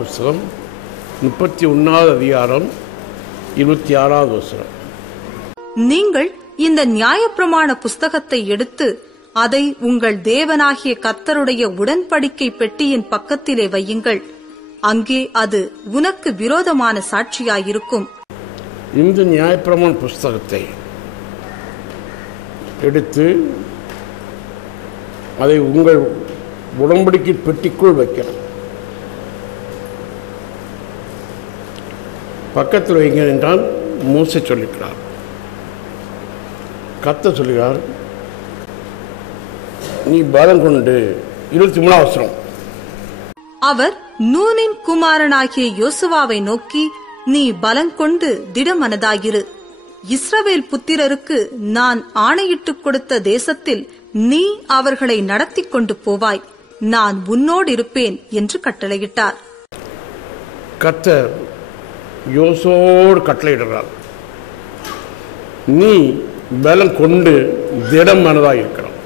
புஸ்தகம் 31வது அதிகாரம் 26வது வசனம். நீங்கள் இந்த நியாயப்பிரமாண புஸ்தகத்தை எடுத்து அதை உங்கள் தேவனாகிய கர்த்தருடைய உடன்படிக்கை பெட்டியின் பக்கத்திலே வையுங்கள். அங்கே அது உனக்கு விரோதமான சாட்சியாயிருக்கும். இந்த நியாயப்பிரமாண புஸ்தகத்தை எடுத்து அதை உங்கள் உடன்படிக்கை பெட்டிக்குள் வைக்கணும். பக்கத்தில் வைங்க என்றால் மோசே சொல்லிக்கிறார். கர்த்தர் சொல்லுகிறார், நீ பலம் கொண்டு 23வது வசனம். அவர் நூனின் குமாரனாகிய யோசுவாவை நோக்கி, நீ பலங்கொண்டு திடமனதாயிரு. இஸ்ரவேல் புத்திரருக்கு நான் ஆணையிட்டுக் கொடுத்த தேசத்தில் நீ அவர்களை நடத்தி கொண்டு போவாய். நான் உன்னோடு இருப்பேன் என்று கட்டளையிட்டார். கர்த்தர் யோசுவாவோடு கட்டளையிடுறார், நீ பலம் கொண்டு திடம் மனதாக இருக்கிறான்.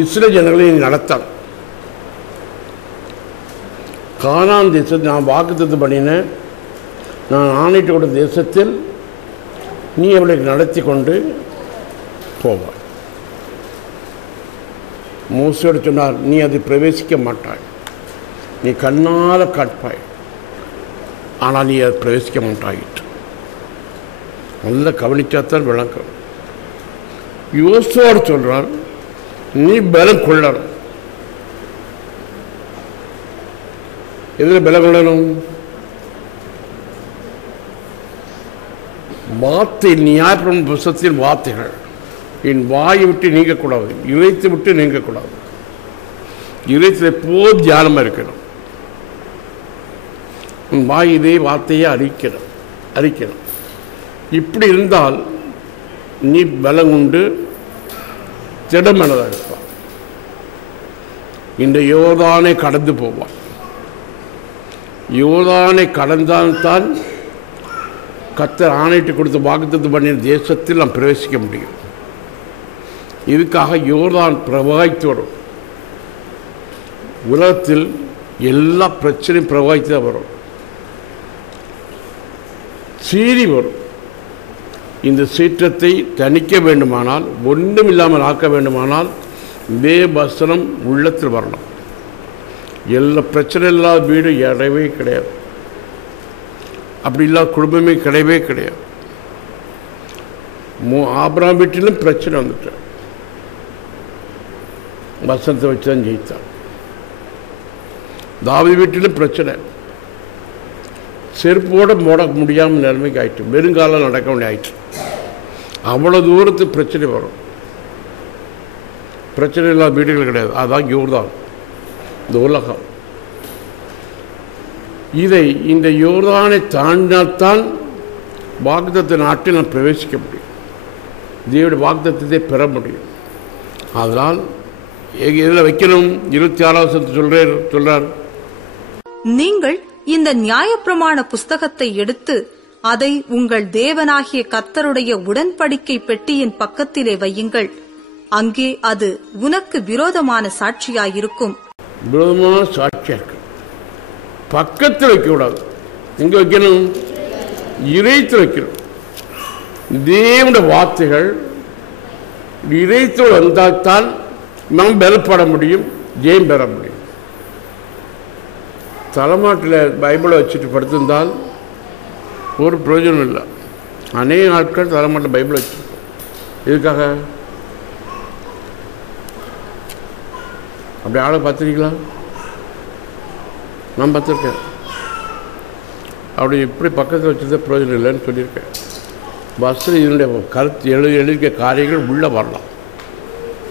இஸ்ரவேல் ஜனங்களை நீ நடத்த கானான் தேசத்தில் நான் வாக்குத்தத்தம் பண்ணினேன், நான் ஆணையிட்டு கொடுத்த தேசத்தில் நீ அவளை நடத்தி கொண்டு போவாய். மோசேயோடு சொன்னார், நீ அதை பிரவேசிக்க மாட்டாய், நீ கண்ணால் காட்பாய், ஆனால் நீ அதை பிரவேசிக்க மாட்டாயிற்று. நல்ல கவனிச்சாத்தான் விளக்கம். யோசுவாவோடு சொல்றார், நீ பலம் கொள்ளணும். எதில் பலம் கொள்ளணும்? வார்த்தை, நியாயப்பிரமாண புஸ்தகத்தின் வார்த்தைகள் என் வாயை விட்டு நீங்கக்கூடாது, இறைத்து விட்டு நீங்கக்கூடாது. இறைத்தில் எப்போது தியானமாக இருக்கணும். உன் வாய் இதே வார்த்தையை அறிக்கணும். இப்படி இருந்தால் நீ பலம் உண்டு திடமனதாக இருப்பான். இந்த யோர்தானை கடந்து போவான். யோர்தானை கடந்தால்தான் கர்த்தர் ஆணையிட்டு கொடுத்து வாக்குத்தத்தம் பண்ணிய தேசத்தில் நாம் பிரவேசிக்க முடியும். இதுக்காக யோர்தான் பிரவாகித்து வரும். உலகத்தில் எல்லா பிரச்சனையும் பிரவாகித்து தான் வரும், சீறி வரும். இந்த சீற்றத்தை தணிக்க வேண்டுமானால், ஒன்றும் இல்லாமல் ஆக்க வேண்டுமானால் தேவவசனம் உள்ளத்தில் வரணும். எல்லா பிரச்சனை இல்லாத வீடு இடவே கிடையாது, அப்படி இல்லாத குடும்பமே கிடையவே கிடையாது. ஆபிரகாம் வீட்டிலும் பிரச்சனை வந்துட்டு வசனத்தை வச்சு தான் ஜெயித்தான். தாவீது வீட்டிலும் பிரச்சனை, செருப்போட போட முடியாமல் நிலைமைக்கு ஆயிட்டு, வெறுங்காலம் நடக்க வேண்டிய ஆயிட்டு. அவ்வளோ தூரத்துக்கு பிரச்சனை வரும். பிரச்சனை இல்லாத வீடுகள் கிடையாது. அதுதான் யோர்தான், இந்த உலகம். இந்த யோர்தானை தாண்டினால்தான் வாக்குத்தத்த நாட்டில் நாம் பிரவேசிக்க முடியும், தேவனுடைய வாக்குத்தத்தத்தை பெற முடியும். அதனால் இதில் வைக்கணும். 26வது சொல்றார், நீங்கள் இந்த நியாயப்பிரமாண புஸ்தகத்தை எடுத்து அதை உங்கள் தேவனாகிய கர்த்தருடைய உடன்படிக்கை பெட்டியின் பக்கத்திலே வையுங்கள். அங்கே அது உனக்கு விரோதமான சாட்சியாயிருக்கும். விரோதமான சாட்சியா இருக்கு. பக்கத்தில் வைக்கக்கூடாது. எங்க வைக்கணும்? இறைத்து வைக்கணும். தேவனுடைய வார்த்தைகள் இறைத்தோடு வந்தால்தான் நாம் பலப்பட முடியும், ஜெயம் பெற முடியும். தலைமாட்டில் பைபிளை வச்சுட்டு படுத்திருந்தால் ஒரு பிரயோஜனம் இல்லை. அநேக நாட்கள் தலைமாட்டில் பைபிளை வச்சுருக்கோம். இதுக்காக அப்படி ஆளை பார்த்துருக்கீங்களா? நான் பார்த்துருக்கேன். அப்படி எப்படி பக்கத்தில் வச்சுருந்தா பிரயோஜனம் இல்லைன்னு சொல்லியிருக்கேன். பஸ்ஸில் இதனுடைய கருத்து எழுதிய காரியங்கள் உள்ளே வரலாம்,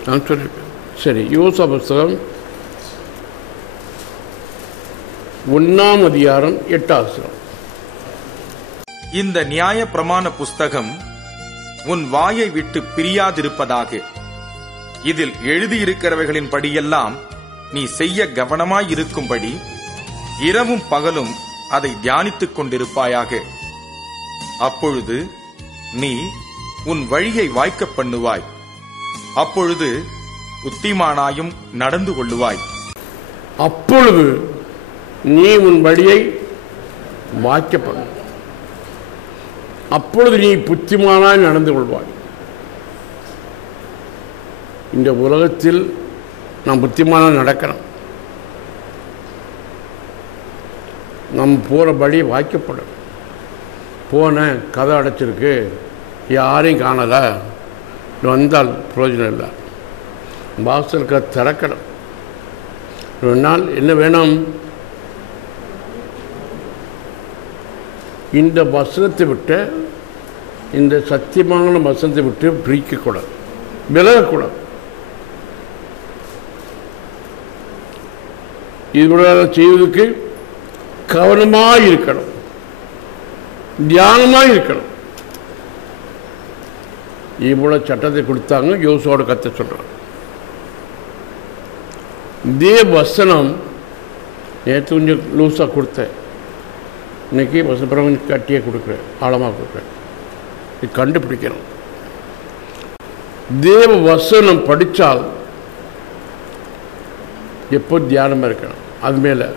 நான் சொல்லியிருக்கேன். சரி, யோசுவா புஸ்தகம் 1ஆம் அதிகாரம் 8வது வசனம். இந்த நியாய பிரமாண புஸ்தகம் உன் வாயை விட்டு பிரியாதிருப்பதாக. இதில் எழுதியிருக்கிறவைகளின் படியெல்லாம் நீ செய்ய கவனமாயிருக்கும்படி இரவும் பகலும் அதை தியானித்துக் கொண்டிருப்பாயாக. அப்பொழுது நீ உன் வழியை வாய்க்கப் பண்ணுவாய். அப்பொழுது புத்திமானாயும் நடந்து கொள்ளுவாய். அப்பொழுது நீ உன் வழியை வாய்க்கப்படும். அப்பொழுது நீ புத்திமானாய் நடந்து கொள்வாய். இந்த உலகத்தில் நாம் புத்திமானாக நடக்கிறோம். நம்ம போகிற வழி வாய்க்கப்படும். போன கதை அடைச்சிருக்கு, யாரையும் காணலை, வந்தால் பிரயோஜனம் இல்லை. வாசலுக்கு திறக்கணும். நாள் என்ன வேணும்? இந்த வசனத்தை விட்டு, இந்த சத்தியமான வசனத்தை விட்டு பிரிக்கக்கூடாது, விலகக்கூடாது. இது செய்வதற்கு கவனமாக இருக்கணும், தியானமாக இருக்கணும். இவ்வளவு சட்டத்தை கொடுத்தாங்க. யோசுவோட கத்த சொல்றாங்க. இதே வசனம் நேற்று கொஞ்சம் லூஸாக கொடுத்தேன், இன்னைக்கு வசனம் கொஞ்சம் கட்டியே கொடுக்குறேன், ஆழமாக கொடுக்குறேன். இது கண்டுபிடிக்கணும். தேவ வசனம் படித்தால் எப்போ தியானமாக இருக்கணும், அது மேலே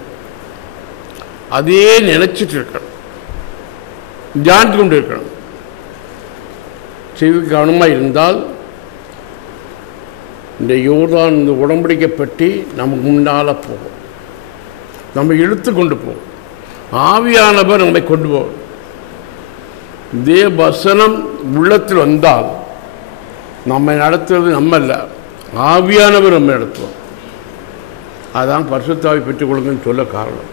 அதே நினைச்சிட்டு இருக்கணும், தியானித்து கொண்டு இருக்கணும். செய்து கவனமாக இருந்தால் இந்த யோர்தான் இந்த உடன்படிக்கை பற்றி நமக்கு முன்னால் போகும், நம்ம இழுத்து கொண்டு போகும். ஆவியானவர் நம்மை கொண்டு போகும். தேவ வசனம் உள்ளத்தில் வந்தால் நம்மை நடத்துவது நம்ம இல்லை, ஆவியானவர் நம்மை நடத்துவோம். அதான் பரிசுத்தாவை பெற்றுக் கொள்ளுங்கன்னு சொல்ல காரணம்.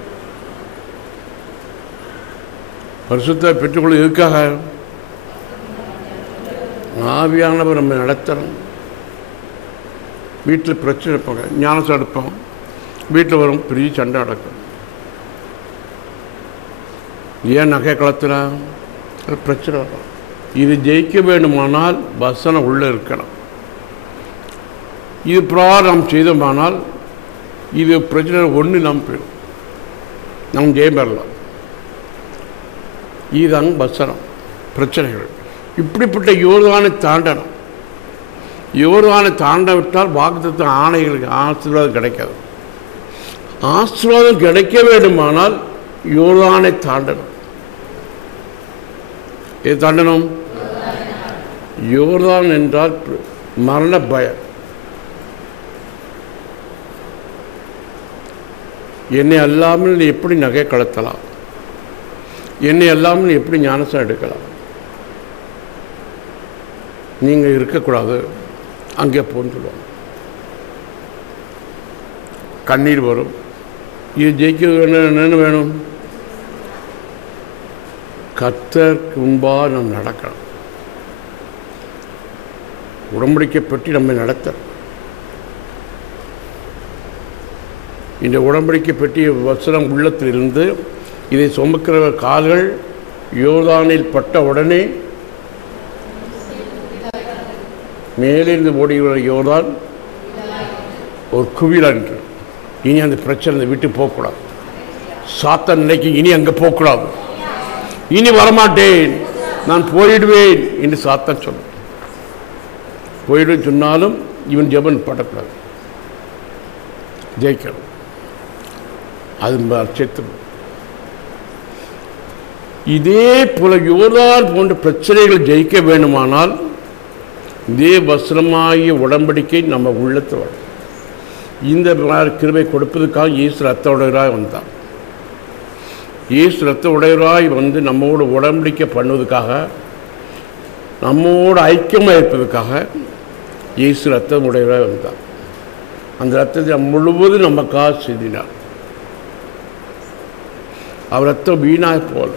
பரிசுத்தாவை பெற்றுக்கொள்ள எதுக்காக? ஆவியானவர் நம்ம நடத்தணும். வீட்டில் பிரச்சனை இருப்பாங்க, ஞானசம் எடுப்போம், வீட்டில் வரும் பெரிய சண்டை நடக்கும். ஏன் நகை கலத்துலாம் பிரச்சனை வரும். இது ஜெயிக்க வேண்டுமானால் வசனம் உள்ளே இருக்கணும். இது பிரகாரம் நாம் செய்தோமானால் இது பிரச்சனை ஒன்று இல்லாமல் போயிடும், நாம் ஜெயம் பெறலாம். இதுதாங்க வசனம். பிரச்சனைகள் இப்படிப்பட்ட யோர்தானை தாண்டணும். யோர்தானை தாண்ட விட்டால் வாக்குத்தத்த ஆணைகளுக்கு ஆசீர்வாதம் கிடைக்காது. ஆசீர்வாதம் கிடைக்க வேண்டுமானால் யோர்தானை தாண்டணும். எது தாண்டணும்? யோர்தான் என்றால் மரண பயம். என்னை அல்லாமல் நீ எப்படி நகை கலத்தலாம், என்னை அல்லாமல் நீ எப்படி ஞானசம் எடுக்கலாம், நீங்கள் இருக்கக்கூடாது, அங்கே போன்னு சொல்லுவாங்க. கண்ணீர் வரும். இது ஜெயிக்க என்னென்னு வேணும்? கர்த்தருக்கு முன்பாக நாம் நடக்கணும். உடன்படிக்கை பற்றி நம்மை நடத்த, இந்த உடன்படிக்கை பற்றிய வசனம் உள்ளத்தில் இருந்து இதை சுமக்கிற கால்கள் யோர்தானில் பட்ட உடனே மேலிருந்து ஓடுகிற யோர்தான் ஒரு குவியல் என்று. இனி அந்த பிரச்சனை விட்டு போகக்கூடாது. சாத்தான் நினைக்கு இனி அங்கே போகக்கூடாது, இனி வரமாட்டேன், நான் போயிடுவேன் என்று சாத்தான் சொல்ல. போயிடுவேன் சொன்னாலும் இவன் ஜெபம் படக்கூடாது, ஜெயிக்கணும். அது செத்து. இதே போல யோர்தான் போன்ற பிரச்சனைகள் ஜெயிக்க வேண்டுமானால் இதே வசனமாகிய உடன்படிக்கை நம்ம உள்ளத்தில் வரும். இந்த கிருபை கொடுப்பதற்காக இயேசு ரத்த உடையராய் வந்தான். இயேசு ரத்த உடையராய் வந்து நம்மோடு உடன்படிக்கை பண்ணுவதற்காக, நம்மோடு ஐக்கியமாக இருப்பதற்காக இயேசு ரத்த உடையராய் வந்தான். அந்த ரத்தத்தை முழுவதும் நமக்காக சிந்தினார். அவர் ரத்தம் வீணாய் போல,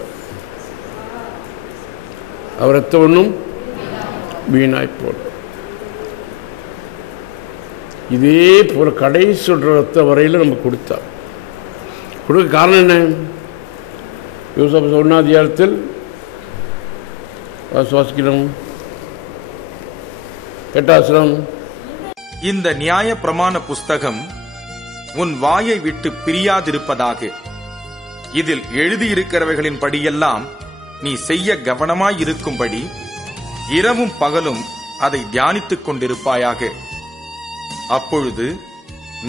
அவர் ரத்தம் ஒன்றும் வீணாய் போல. இதே போல கடைசி சொல்ற ரத்த வரையில் நம்ம கொடுத்தார். கொடுக்க காரணம் என்ன? யோசேப்பு 1ஆம் அதிகாரத்தில் வாசிக்கிறோம், 8ஆம் வசனம். இந்த நியாய பிரமாண புஸ்தகம் உன் வாயை விட்டு பிரியாதிருப்பதாக. இதில் எழுதியிருக்கிறவைகளின் படியெல்லாம் நீ செய்ய கவனமாயிருக்கும்படி இரவும் பகலும் அதை தியானித்துக் கொண்டிருப்பாயாக. அப்பொழுது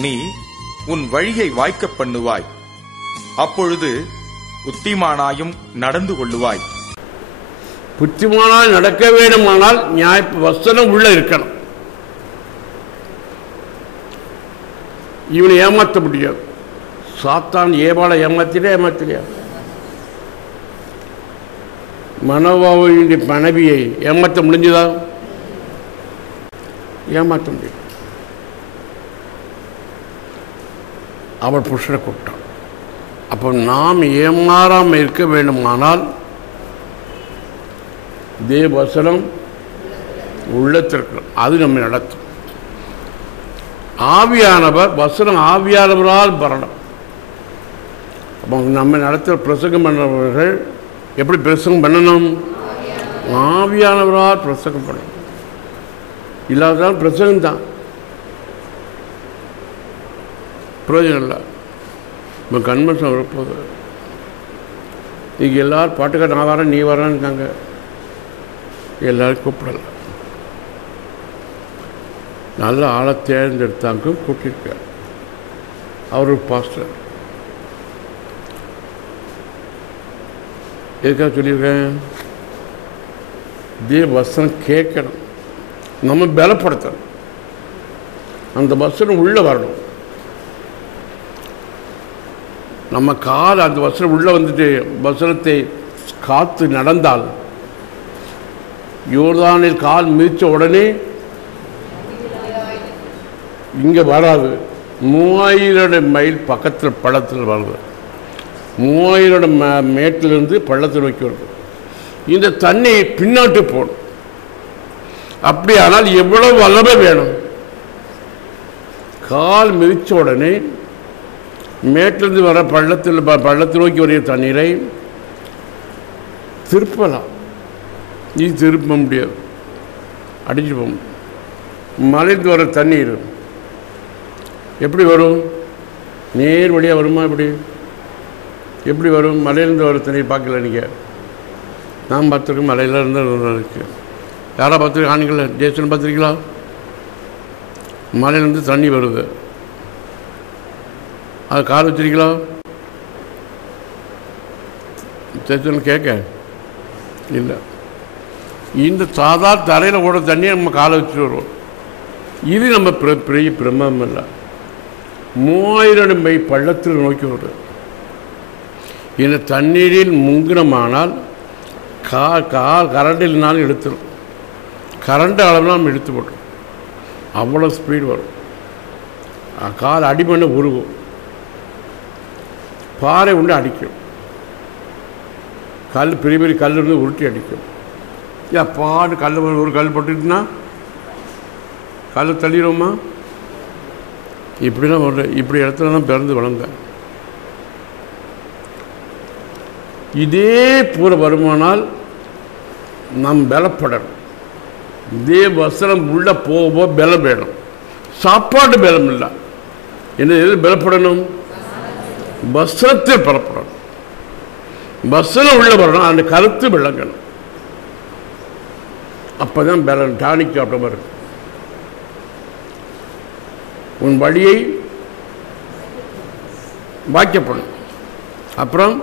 நீ உன் வழியை வாய்க்க பண்ணுவாய், அப்பொழுது புத்திமானாயும் நடந்து கொள்ளுவாய். புத்திமானாய் நடக்க வேண்டுமானால் நியாய வசனம் உள்ள இருக்கணும். இவனை ஏமாற்ற முடியாது. சாத்தான் ஏவாளை ஏமாத்திலையா? மனோவாவுடைய மனைவியை ஏமாற்ற முடிஞ்சதா? ஏமாற்ற முடியும். அவள் புருஷனை கூப்பிட்டான். அப்போ நாம் ஏமாறாமல் இருக்க வேண்டுமானால் தேவவசனம் உள்ளத்திற்கு அது நம்ம நடத்தும். ஆவியானவர் வசனம் ஆவியானவரால் வரணும். அப்போ நம்ம நடத்துகிற பிரசங்கம் பண்ணவர்கள் எப்படி பிரசங்கம் பண்ணணும்? ஆவியானவரால் பிரசங்கம் பண்ணணும். இல்லாததால் பிரசங்கம் தான் பிரயோஜனம் இல்லை. இப்போ கன்வென்ஷன் வரப்போகுது. இங்கே எல்லோரும் பாட்டுக்கார நான் வரேன் நீ வரேன்னு இருக்காங்க. எல்லோரும் கூப்பிடல. நல்ல ஆளை தேர்ந்தெடுத்தாங்க கூட்டியிருக்கார். அவர் ஒரு பாஸ்டர். எதுக்காக சொல்லியிருக்கேன்? இதே வசனம் கேட்கணும், நம்ம பலப்படுத்தணும். அந்த வசனம் உள்ளே வரணும். நம்ம கால் அந்த வசனம் உள்ளே வந்துட்டு வசனத்தை காத்து நடந்தால் யோர்தானில் கால் மிதித்த உடனே இங்கே வராது. 3000 மைல் பக்கத்தில் பள்ளத்தில் வருது. 3000 மேட்டிலிருந்து பள்ளத்தில் நோக்கி வருது. இந்த தண்ணி பின்னாட்டு போகணும். அப்படியானால் எவ்வளவு வல்லமை வேணும்? கால் மிதித்த உடனே மேட்டிலிருந்து வர பள்ளத்தில் நோக்கி வரைய தண்ணீரை திருப்பலாம். இது திருப்ப முடியாது, அடிச்சு போகும். மலைந்து வர தண்ணீர் எப்படி வரும்? நேர் வழியாக வருமா? எப்படி வரும்? மலையிலேருந்து வர தண்ணீர் பார்க்கல நீங்கள்? நான் பார்த்துருக்கேன். மலையில் இருந்து இருக்கு. யாராக பார்த்துருக்கேன்? ஆண்களை ஜேசன் பார்த்துருக்கீங்களா? மலையிலேருந்து தண்ணி வருது. அது கால் வச்சிருக்கீங்களா? ஜேசன் கேட்க இல்லை. இந்த சாதாரண தரையில் ஓட தண்ணியை நம்ம காலை வச்சுட்டு வருவோம். இது நம்ம பெரிய பிரம்மம் இல்லை. 3000 மைல் பள்ளத்தில் நோக்கி வருது. இந்த தண்ணீரில் முங்கினமானால் கரண்டில்னாலும் எடுத்துடும். கரண்ட் அளவுலாம் நம்ம எடுத்து போட்டோம். அவ்வளோ ஸ்பீடு வரும். கால் அடிமண்ணை உருகும். பாறை உண்டு அடிக்கும். கல் பெரிய பெரிய கல் இருந்து உருட்டி அடிக்கும். பாடு கல் ஒரு கல் போட்டுட்டுனா கல் தள்ளிடுவோமா? இப்படிலாம் வர்ற இப்படி இடத்துல தான் பிறந்து வளர்ந்தேன். இதே பூர வருமானால் நாம் பலப்படணும். இதே வசனம் உள்ள போக பலம் வேணும். சாப்பாடு பலம் இல்லை. என்ன எது பலப்படணும்? வசனத்தில் பலப்படணும். வசனம் உள்ள வரணும். அந்த கருத்து விளங்கணும். அப்போ தான் பலன். டானிக் சாப்பிட்ட மாதிரி இருக்கும். உன் வழியை வாக்கியப்படும். அப்புறம்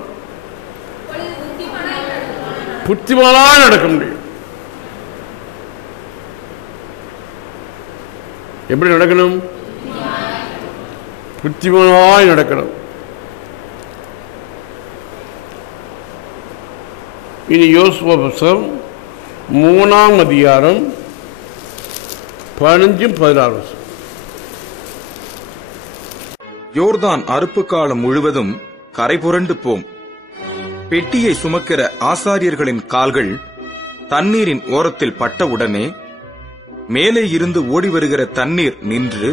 புத்திமானாய் நடக்க முடியும். எப்படி நடக்கணும்? புத்திமானாய் நடக்கணும். இனி யோசுவா புத்தகம் 3ஆம் அதிகாரம் 15-16. யோர்தான் அறுப்பு காலம் முழுவதும் கரை புரண்டு போம். பெட்டியை சுமக்கிற ஆசாரியர்களின் கால்கள் தண்ணீரின் ஓரத்தில் பட்டவுடனே மேலே இருந்து ஓடி வருகிற தண்ணீர் நின்று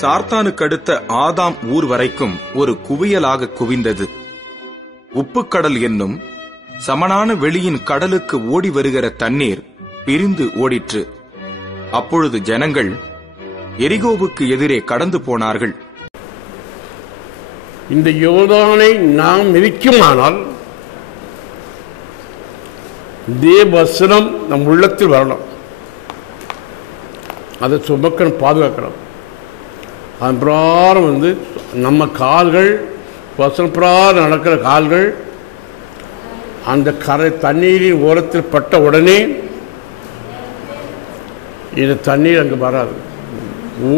சார்த்தானுக்கடுத்த ஆதாம் ஊர் வரைக்கும் ஒரு குவியலாக குவிந்தது. உப்புக்கடல் என்னும் சமனான வெளியின் கடலுக்கு ஓடி வருகிற தண்ணீர் பிரிந்து ஓடிற்று. அப்பொழுது ஜனங்கள் எரிகோவுக்கு எதிரே கடந்து போனார்கள். இந்த யோர்தானை நாம் மிதிக்குமானால் தேவவசனம் நம் உள்ளத்தில் வரணும். அதை சுமக்கணும், பாதுகாக்கணும். அப்புறம் நம்ம கால்கள் வசனப்பிரகாரம் நடக்கிற கால்கள் அந்த கரை தண்ணீரின் ஓரத்தில் பட்ட உடனே இந்த தண்ணீர் அங்கே வராது,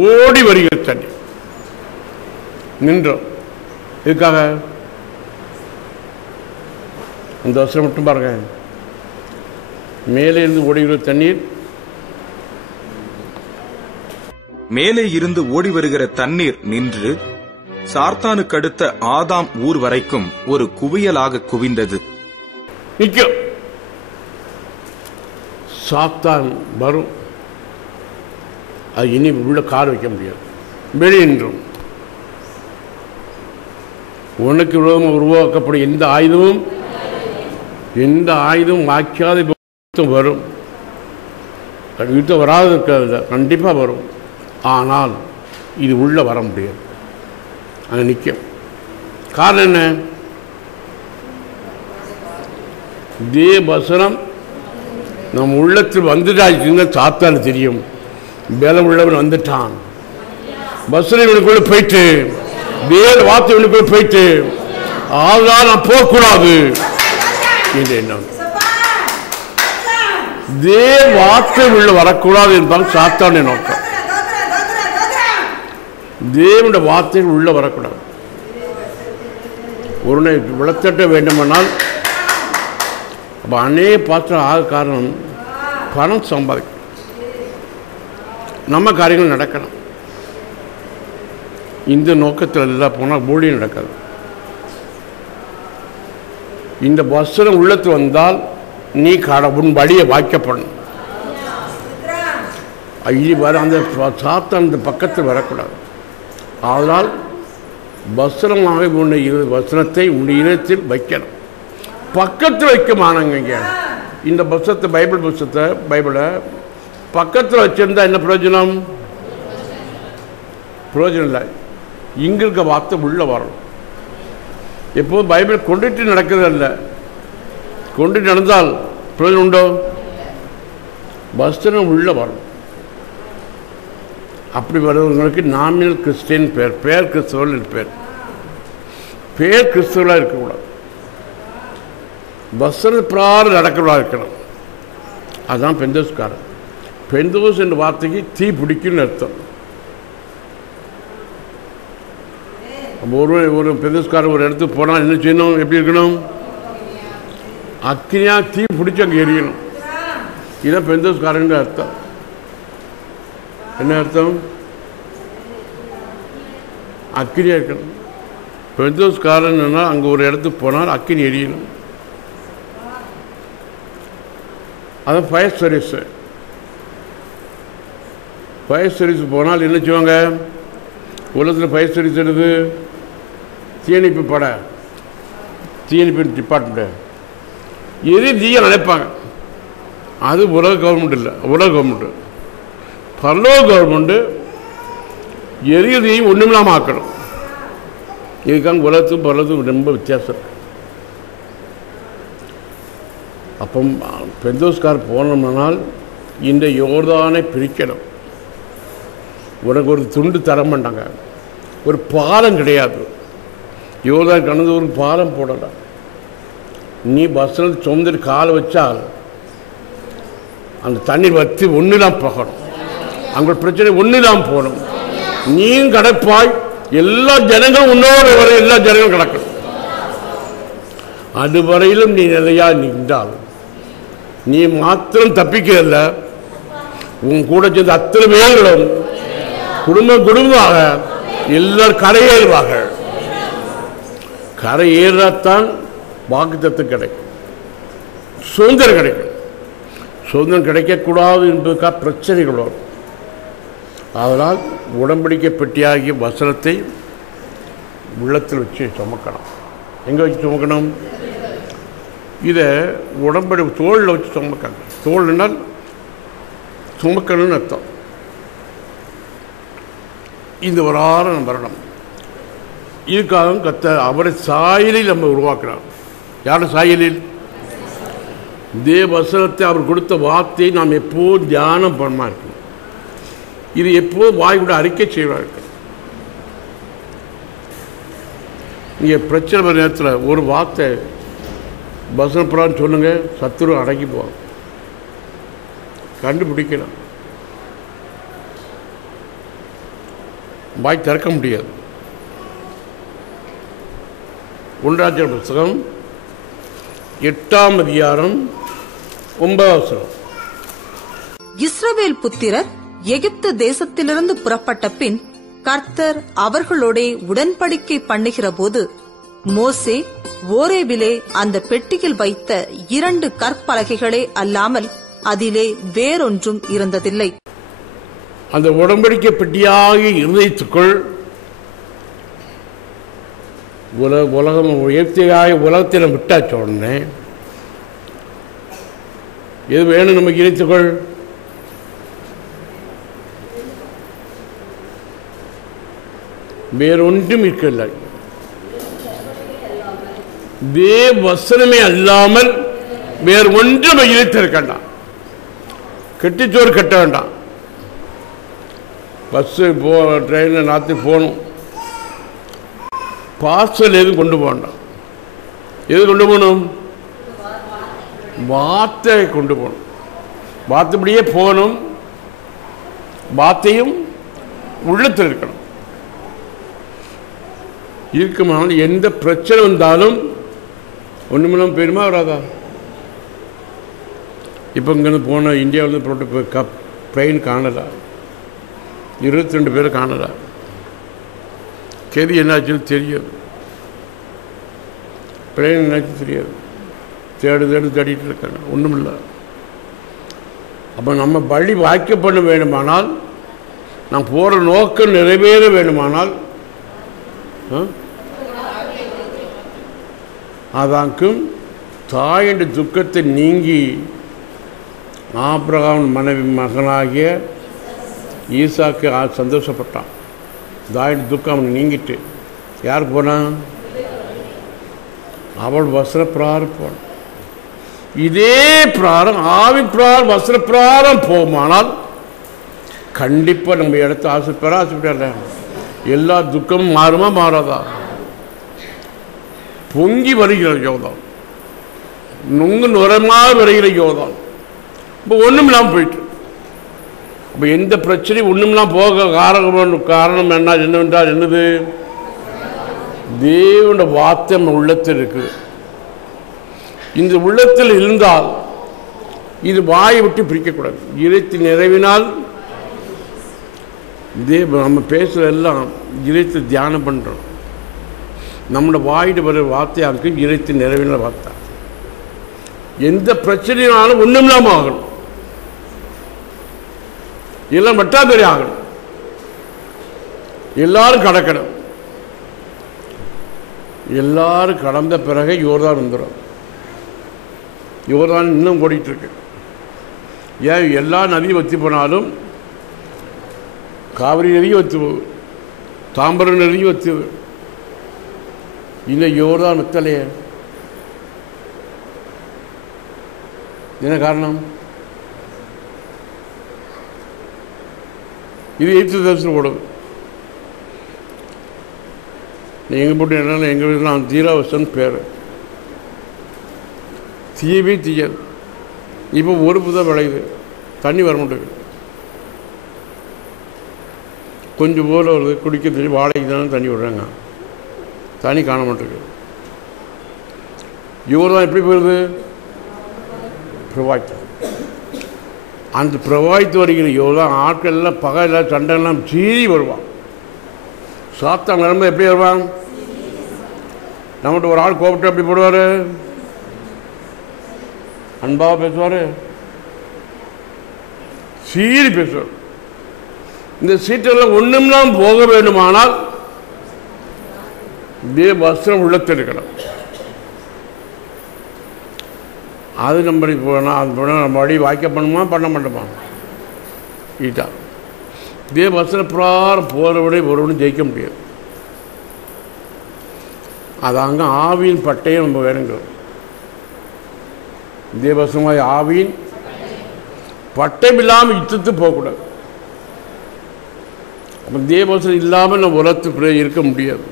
ஓடி வருகிற தண்ணீர் நின்றோம். இதுக்காக இந்த வசனம் மட்டும் பாருங்க, மேலே இருந்து ஓடுகிற தண்ணீர், மேலே இருந்து ஓடி வருகிற தண்ணீர் நின்று சாத்தானுக்கு அடுத்த ஆதாம் ஊர் வரைக்கும் ஒரு குவியலாக குவிந்தது. நிற்கும். சாத்தான் வரும், அது இனி உள்ள கால் வைக்க முடியாது, வெளியின்றும். உனக்கு விரோதமாக உருவாக்கப்படும் எந்த ஆயுதமும் வாய்க்காத வரும். யுத்தம் வராது இருக்காது, கண்டிப்பாக வரும். ஆனால் இது உள்ள வர முடியாது, அங்கே நிற்கும். காரணம் என்ன? தேவவசனம் நம் உள்ளத்தில் வந்துட்டாச்சுங்க. சாத்தானு தெரியும், பலம் உள்ளவன் வந்துட்டான், வசனம் இவனுக்குள்ள போயிட்டு, தேவ வார்த்தை இவனுக்குள்ள போயிட்டு, ஆதான் நான் போகக்கூடாது என்று என்ன தேவ வார்த்தை உள்ள வரக்கூடாது என்பால் சாத்தான நோக்கம். தேவனுடைய வார்த்தைகள் உள்ள வரக்கூடாது. ஒருனை விளத்தட்ட வேண்டுமானால் அப்போ அநேக பாத்திரம் ஆக காரணம் பணம் சம்பாதிக்கும், நம்ம காரியங்கள் நடக்கணும். இந்த நோக்கத்தில் எல்லாம் போனால் ஊழியம் நடக்காது. இந்த வசனம் உள்ளத்து வந்தால் நீ உன் வழியை வாய்க்கப்படணும். அந்த சாத்தான் அந்த பக்கத்தில் வரக்கூடாது. அதனால் வசனமாக வசனத்தை உன்னுடைய இதயத்தில் வைக்கணும், பக்கத்தில் வைக்க மானங்க. இந்த புத்தகத்தை பைபிளை பக்கத்தில் வச்சிருந்தா என்ன பிரயோஜனம்? பிரயோஜனம் இல்லை. இங்கே இருக்க வார்த்தை உள்ள வரணும். எப்போதும் பைபிள் கொண்டுட்டு நடக்கிறது அல்ல, கொண்டுட்டு நடந்தால் பிரயோஜனம் உண்டோ? வசனம் உள்ள வரணும். அப்படி வருவங்களுக்கு நாமினல் கிறிஸ்டியன் பேர் கிறிஸ்தவர்கள் பேர் கிறிஸ்தவர்களாக இருக்கக்கூடாது, வசன பிரகாரம் நடக்கிறவர்களாக இருக்கணும். அதுதான் பெந்தோஸ்காரன். பெந்தோஸ் என்ற வார்த்தைக்கு தீ பிடிக்கும்னு அர்த்தம். ஒரு பெந்தோஸ்காரன் ஒரு இடத்துக்கு போனால் என்ன செய்யணும்? எப்படி இருக்கணும்? அக்கினியாக தீ பிடிச்சி அங்கே எரியணும். இதுதான் பெந்தோஸ்காரன் அர்த்தம். என்ன அர்த்தம்? அக்கினியாக இருக்கணும். பெந்தோஸ்காரன் அங்கே ஒரு இடத்துக்கு போனால் அக்கினி எரியணும். அதான் ஃபயர் சர்வீஸ். ஃபயர் சர்வீஸ் போனால் என்ன செய்வாங்க? உலகத்தில் ஃபயர் சர்வீஸ் எடுது தீயணைப்பு தீயணைப்பு டிபார்ட்மெண்ட்டு தீய நினைப்பாங்க. அது உலக கவர்மெண்ட் இல்லை, உலக கவர்மெண்ட்டு. பரலோக கவர்மெண்ட்டு எரியதையும் ஒன்றுமில்லாமல் ஆக்கணும். இதுக்காக உலகத்துக்கும் பரலோகத்துக்கும் ரொம்ப வித்தியாசம் இருக்கு. அப்போ பெந்தோஸ்கார் போனோம்னால் இந்த யோர்தானை பிரிக்கணும். உனக்கு ஒரு துண்டு தர மாட்டாங்க, ஒரு பாலம் கிடையாது. யோர்தான் கடந்து ஒரு பாலம் போடலாம். நீ பஸ்ஸில் சுமந்துட்டு காலை வச்சால் அந்த தண்ணீர் வற்றி ஒன்றுலாம் போகணும். அங்கே பிரச்சனை ஒன்றுலாம் போகணும். நீயும் கடப்பாய், எல்லா ஜனங்களும் உன்னோடு வர எல்லா ஜனங்களும் கிடக்கணும். அதுவரையிலும் நீ நிலையா நின்றால் நீ மாத்திரம் தப்பிக்கிறல்ல, உன் கூட சேர்ந்த அத்தனை பேர்களும் குடும்பமாக எல்லாரும் கரையேறுவாங்க. கரை ஏறாத்தான் வாக்குத்தத்தம் கிடைக்கும், சுதந்திரம் கிடைக்கும். சுதந்திரம் கிடைக்கக்கூடாது என்பதுக்காக பிரச்சனைகள் வரும். அதனால் உடன்படிக்கை பெட்டியாகிய வசனத்தை உள்ளத்தில் வச்சு சுமக்கணும். எங்கே வச்சு சுமக்கணும்? இதை உடம்படி தோளில் வச்சு சுமக்கணும். தோல்னால் சுமக்கணும்னு அர்த்தம். இந்த ஒரு ஆரம் வரணும். இதுக்காக கர்த்தர் அவரை சாயலில் நம்ம உருவாக்குறார். யாரோட சாயலில்? தேவ வசனத்தை அவர் கொடுத்த வார்த்தையை நாம் எப்போதும் தியானம் பண்ணமா இருக்கணும். இது எப்போதும் வாய் கூட அறிக்கை செய்வார்கள். இங்கே பிரச்சனை வர நேரத்தில் ஒரு வார்த்தை வசனப்புறான்னு சொல்லுங்கள், சத்துரு அடங்கி போவான். கண்டுபிடிக்கலாம், வாய் திறக்க முடியாது. ஒன்றாம் புத்தகம் 8ஆம் அதிகாரம் 9ஆம் வசனம். இஸ்ரவேல் புத்திரர் எகிப்து தேசத்திலிருந்து புறப்பட்ட பின் கர்த்தர் அவர்களோடே உடன்படிக்கை பண்ணுகிற போது மோசே ஓரேபிலே அந்த பெட்டியில் வைத்த 2 கற்பலகைகளே அல்லாமல் அதிலே வேறொன்றும் இருந்ததில்லை. அந்த உடன்படிக்கை பெட்டியாகி இருதயத்துக்குள் உலகம் இயற்கையாக உலகத்தில் விட்டாச்ச உடனே எது வேணும் நமக்கு இருத்துக்குள்? வேறொன்றும் இருக்கல. வசனமே அல்லாமல் வேறு ஒன்றும் இழுத்திருக்கண்டாம். கெட்டிச்சோறு கட்ட வேண்டாம். பஸ்ஸு ட்ரெயினில் நாத்தி போகணும், பார்சல் எதுவும் கொண்டு போகண்டாம். எது கொண்டு போகணும்? வார்த்தை கொண்டு போகணும். வார்த்தைப்படியே போகணும். வார்த்தையும் உள்ளத்தில் இருக்கணும். இருக்குமானால் எந்த பிரச்சனை வந்தாலும் ஒன்றுமெல்லாம் பெருமா வராதா? இப்போ இங்கேருந்து போன இந்தியாவிலேருந்து புறப்பட்டு ட்ரெயின் காணலா, 22 பேரை காணலா. கெதி என்னாச்சுன்னு தெரியாது, ட்ரெயின் என்னாச்சுன்னு தெரியாது. தேடிட்டு இருக்காங்க, ஒன்றும் இல்லை. அப்போ நம்ம வழி வாய்க்க பண்ண வேண்டுமானால், நாம் போகிற நோக்கம் நிறைவேற வேண்டுமானால் அதாக்கும் தாயின் துக்கத்தை நீங்கி ஆபிரகாம் மகனாகிய ஈசாக்கு சந்தோஷப்பட்டான். தாயின் துக்கம் அவன் நீங்கிட்டு யார் போனான்? அவள் வசன பிரகாரம் போனான். இதே பிரகாரம் ஆவின் பிரகாரம் வசன பிரகாரம் போகுமானால் கண்டிப்பாக நம்ம இடத்த ஆசைப்படல எல்லா துக்கமும் மாறுமா மாறாதா? பொங்கி வருகிற யோகம், நுங்கு நுரமாக வருகிற யோகம். இப்போ ஒன்றும் இல்லாமல் போயிட்டு, இப்போ எந்த பிரச்சனையும் ஒன்றும்லாம் போக காரணம் என்னவென்றால் என்னது? தேவனுடைய வார்த்தை நம்ம உள்ளத்தில் இருக்குது. இந்த உள்ளத்தில் இருந்தால் இது வாயை விட்டு பிரிக்கக்கூடாது. இறைத்து நிறைவினால் நம்ம பேசுகிற எல்லாம் இறைத்து தியானம் பண்ணுறோம். நம்மளோட வாயிட்டு வர வார்த்தையாருக்கு இறைத்து நிறைவினால் வார்த்தை. எந்த பிரச்சனையாலும் ஒன்றுமில்லாமல் ஆகணும், எல்லாம் மட்டாபேரி ஆகணும், எல்லாரும் கடக்கணும். எல்லாரும் கடந்த பிறகு யோர்தான் வந்துடும். யோர்தான் இன்னும் ஓடிட்டு இருக்கு. ஏன் எல்லா நதியும் வற்றி போனாலும் காவிரி நதியும் வற்றி போகுது, தாம்பரம் நதியும் வற்றி போகுது. இல்லை யோர்தான் வத்தலையே. என்ன காரணம்? இது 8th தரிசனம் ஓடுது. எங்கள் போட்டு என்னன்னா எங்கள் வீட்டில் தீராவசன் பேர் தீயவே தீயாது. இப்போ ஒரு புதான் விளையுது, தண்ணி வர மாட்டேங்குது. கொஞ்சம் போல் வருது, குடிக்க தண்ணி வாடகைக்கு தானே தண்ணி விடுறாங்க, தண்ணி காண மாட்டேங்குது. இவர் தான் எப்படி போயிடுது? பிரவாய்த்து. அந்த பிரவாய்த்து வருகிற இவர் தான் ஆட்கள்லாம் பகையில் சண்டைலாம் சீறி வருவான். சாத்தான் நிலம்பு எப்படி வருவான்? நம்மகிட்ட ஒரு ஆள் கோபத்தை எப்படி போடுவார்? அன்பாக பேசுவார், சீறி பேசுவார். இந்த சீட்டெல்லாம் ஒன்றும்லாம் போக வேண்டுமானால் இதே வஸ்திரம் உள்ளத்தில் இருக்கணும். அது நம்ம போனால் அது போனால் நம்ம வழி வாய்க்க பண்ணுமா பண்ண மாட்டோமா? ஈட்டா இதே வசன பிரகாரம் போகிறவனே ஒருவனும் ஜெயிக்க முடியாது. அதாங்க ஆவியின் பட்டையை நம்ம வேணுங்கிறோம். இதே வசனமாக ஆவியின் பட்டம் இல்லாமல் யுத்தத்து போகக்கூடாது. அப்போ தேவசனம் இல்லாமல் நம்ம உலகத்துக்குள்ளே இருக்க முடியாது.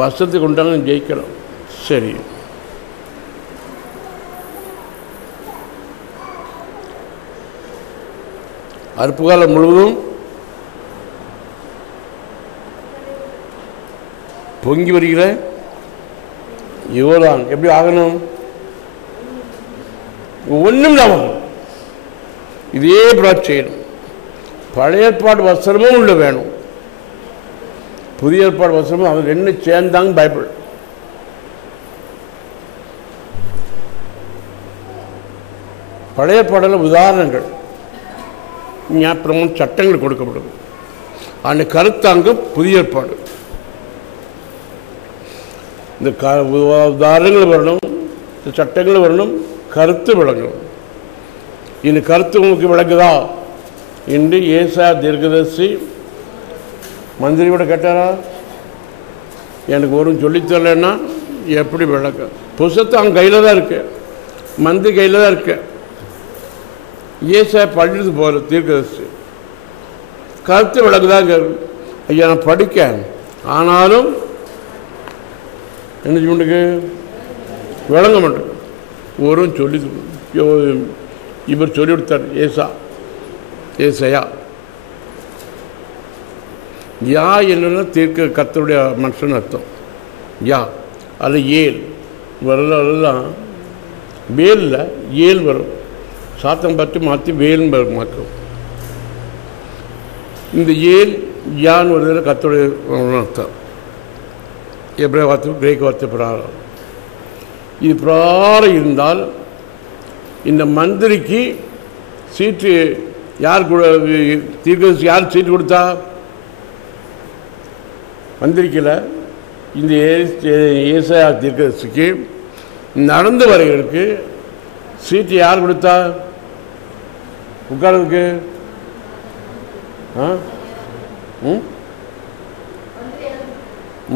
வசத்துக்கு கொண்டாங்க ஜெயிக்கணும். சரி, அறுப்பு காலம் முழுவதும் பொங்கி வருகிற யோர்தான் எப்படி ஆகணும்? ஒன்றும் இல்லாமல் இதே பிராட் செய்யணும். பழைய ஏற்பாடு வசனமும் உள்ள வேணும், புதிய ஏற்பாடு வசனமும். அவர் என்ன சேர்ந்தாங்க பைபிள். பழைய ஏற்பாடில் உதாரணங்கள், ஞாபகம், சட்டங்கள் கொடுக்கப்படும். அந்த கருத்தாங்க புதிய ஏற்பாடு. இந்த உதாரணங்கள் வரணும், இந்த சட்டங்கள் வரணும், கருத்து விளங்கணும். இந்த கருத்து உங்களுக்கு விளக்குதா என்று ஏசாயா தீர்க்கதரிசி மந்திரியோட கேட்டாரா? எனக்கு ஒரு சொல்லித்தரலன்னா எப்படி விளக்க? புஸ்தத்தை அவங்க கையில் தான் இருக்கு, மந்திரி கையில் தான் இருக்கு. ஏசாயா படித்து போகிற தீர்க்கதரிசி கருத்து விளக்குதாங்க. ஐயா நான் படிக்க, ஆனாலும் என்ன செய்ய விளங்க மாட்டேன். ஒரு சொல்லி இவர் சொல்லி கொடுத்தார். ஏசையா யா என்னன்னா தீர்க்க கர்த்தருடைய மனுஷன் அர்த்தம். யா அது ஏல் வரலாம், வேலில் ஏல் வரும். சாத்தம் பார்த்து மாற்றி வேல்னு மாற்றும். இந்த ஏல் யான்னு வருதில் கர்த்தருடைய அர்த்தம். எப்ரே வார்த்தை, கிரேக்க வார்த்தை பிரகாரம். இது பிரகாரம் இருந்தால் இந்த மந்திரிக்கு சீட்டு யார் தீர்க்கதரிசி யார் சீட்டு கொடுத்தா? மந்திரிக்கல. இந்த ஏசாயா தீர்க்கதரிசிக்கு நடந்து வரைகளுக்கு சீட்டு யார் கொடுத்தா? உட்கார்றதுக்கு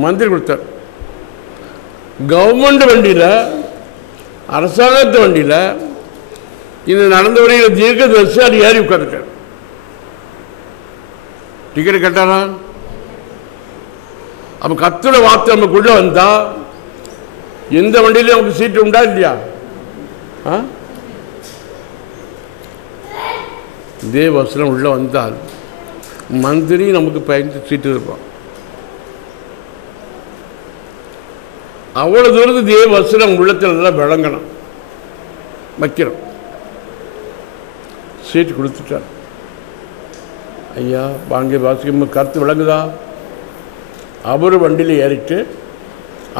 மந்திரி கொடுத்தார். கவர்மெண்ட் வண்டியில், அரசாங்கத்து வண்டியில் இந்த நடந்து வரைகிற தீர்க்கதரிசி அது ஏறி உட்காந்துட்டார். Ticket Qattara? அப்போ கர்த்தருடைய வார்த்தை நமக்குள்ளே வந்தா எந்த வண்டியிலும் நமக்கு சீட்டு உண்டா இல்லையா? இதே வசனம் உள்ள வந்தால் மந்திரி நமக்கு பயந்து சீட்டு இருப்பான். அவ்வளவு தூரத்துக்கு இதே வசனம் உள்ளத்தில் விளங்கணும், வைக்கிறோம். சீட்டு கொடுத்துட்டார். ஐயா வாங்கி வாசிக்க கருத்து விளங்குதா? அவர் வண்டியில் ஏறிட்டு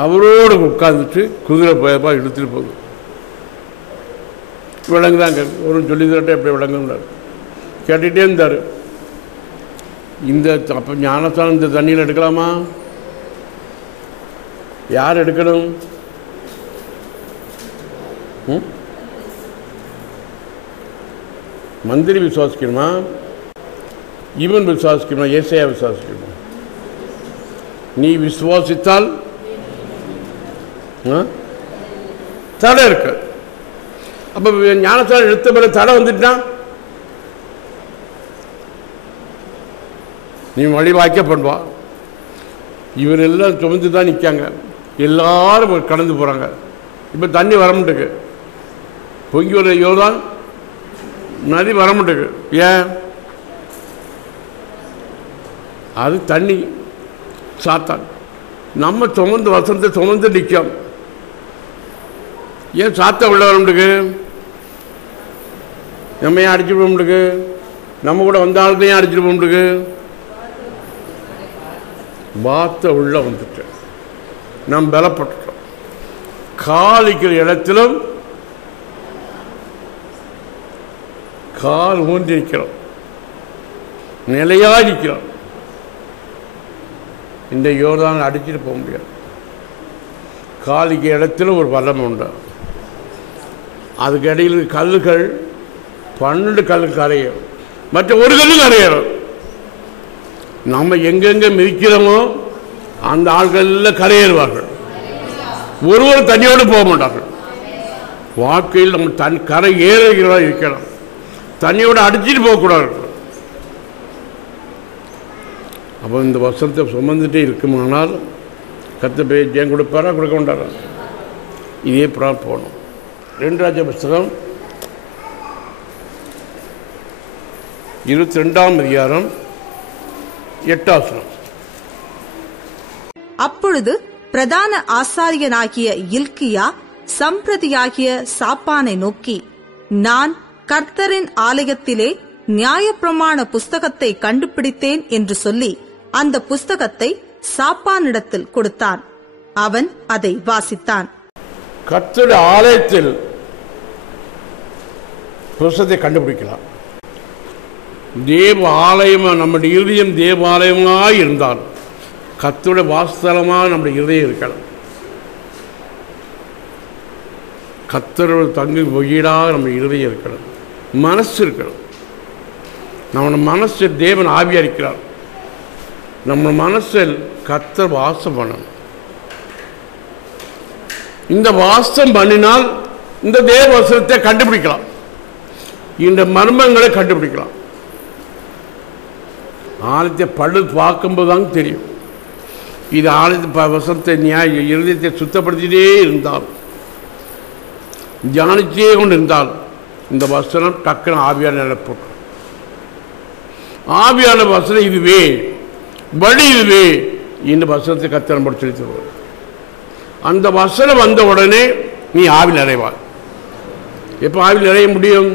அவரோடு உட்காந்துட்டு குதிரை போயப்பா இழுத்துட்டு போகுது. விளங்குதாங்க. ஒரு சொல்லி தரட்ட எப்படி விளங்குனார் கேட்டுகிட்டே இருந்தார். இந்த அப்போ ஞானஸ்தானம் இந்த தண்ணியில் எடுக்கலாமா? யார் எடுக்கணும்? மந்திரி விசுவாசிக்கணுமா? இவன் விசுவாசிக்கணுமா? ஏசாயா விசுவாசிக்கணுமா? நீ விசுவாசித்தால் தடை இருக்கு. அப்ப ஞானஸ்தானம் எடுத்த பிறகு தடை வந்துட்டா நீ வழி வாய்க்கப்படுவா. இவர் எல்லாம் சுமந்து தான் நிற்காங்க, எல்லாரும் கடந்து போறாங்க. இப்ப தண்ணி வரமுட்டுக்கு, பொங்கி வர யோர்தான் நதி வரமுட்டுக்கு. ஏன்? அது தண்ணி சாத்தான். நம்ம சுமந்து வசனத்தை சுமந்து நிற்கும். ஏன் சாத்த உள்ள வரமுட்டுக்கு? நம்ம ஏன் அடிச்சுட்டு போக முடியுக்கு? நம்ம கூட வந்த ஆளுக்கு ஏன் அடிச்சுட்டு போக முடியுக்கு? வார்த்தை உள்ள வந்துட்டு நாம் பலப்பட்டுட்டோம். காலிக்கிற இடத்திலும் கால் ஊன்றி நிற்கிறோம், நிலையா நிற்கிறோம். இந்த யோர்தான் அடிச்சுட்டு போக முடியாது. காலிக்கு இடத்துல ஒரு வல்லம் உண்டு. அதுக்கு இடையில் கல்லுகள் 12 கல் கரையும், மற்ற ஒரு கல்லு கரையிறோம். நம்ம எங்கெங்க மிதிக்கிறோமோ அந்த ஆள்களில் கரையேறுவார்கள். ஒருவர் தண்ணியோடு போக மாட்டார்கள். வாழ்க்கையில் நம்ம கரை ஏறுகிறதா இருக்கணும், தண்ணியோடு அடிச்சுட்டு போகக்கூடாது. அப்போ இந்த வசனத்தை சுமந்துட்டே இருக்குமானால் கர்த்தர் போய் ஜெயம் கொடுப்பாரா கொடுக்க மாட்டாரா? இதே புறம் போகணும். 2 ராஜா புஸ்தகம் 22ஆம் அதிகாரம் 8ஆம் வசனம். அப்பொழுது பிரதான ஆசாரியனாகிய இல்க்கியா சம்பிரதியாகிய சாப்பானை நோக்கி, நான் கர்த்தரின் ஆலயத்திலே நியாயப்பிரமாண புஸ்தகத்தை கண்டுபிடித்தேன் என்று சொல்லி அந்த புஸ்தகத்தை சாப்பானிடத்தில் கொடுத்தான். அவன் அதை வாசித்தான். கர்த்தருடைய ஆலயத்தில் புஸ்தகத்தை கண்டுபிடிக்கலாம். தேவ ஆலயம், நம்முடைய இருதயம் தேவாலயமாக இருந்தால் கர்த்தருடைய வாசஸ்தலமாக நம்முடைய இருதயம் இருக்கலாம். கர்த்தரோட தங்கு வீடாக நம்ம இருதயம் இருக்கணும், மனசு இருக்கணும். நம்ம மனசு தேவன் ஆவியா இருக்கிறார். நம்ம மனசில் கர்த்தர் வாசம் பண்ணணும். இந்த வாசம் பண்ணினால் இந்த தேவ வசனத்தை கண்டுபிடிக்கலாம், இந்த மர்மங்களை கண்டுபிடிக்கலாம். ஆலயத்தை பழு பார்க்கும்போது தான் தெரியும். இது ஆலயத்தை வசனத்தை இருதயத்தை சுத்தப்படுத்திட்டே இருந்தால், தியானிச்சே கொண்டு இருந்தால் இந்த வசனம் டக்குன்னு ஆவியான நிலப்போம். ஆவியான வசனம் இதுவே, வழி இதுவே, இந்த வசனத்தை கர்த்தர் மட்டும் சொல்லி தருவார். அந்த வசனம் வந்த உடனே நீ ஆவி நிறைவாள். எப்போ ஆவி நிறைய முடியும்?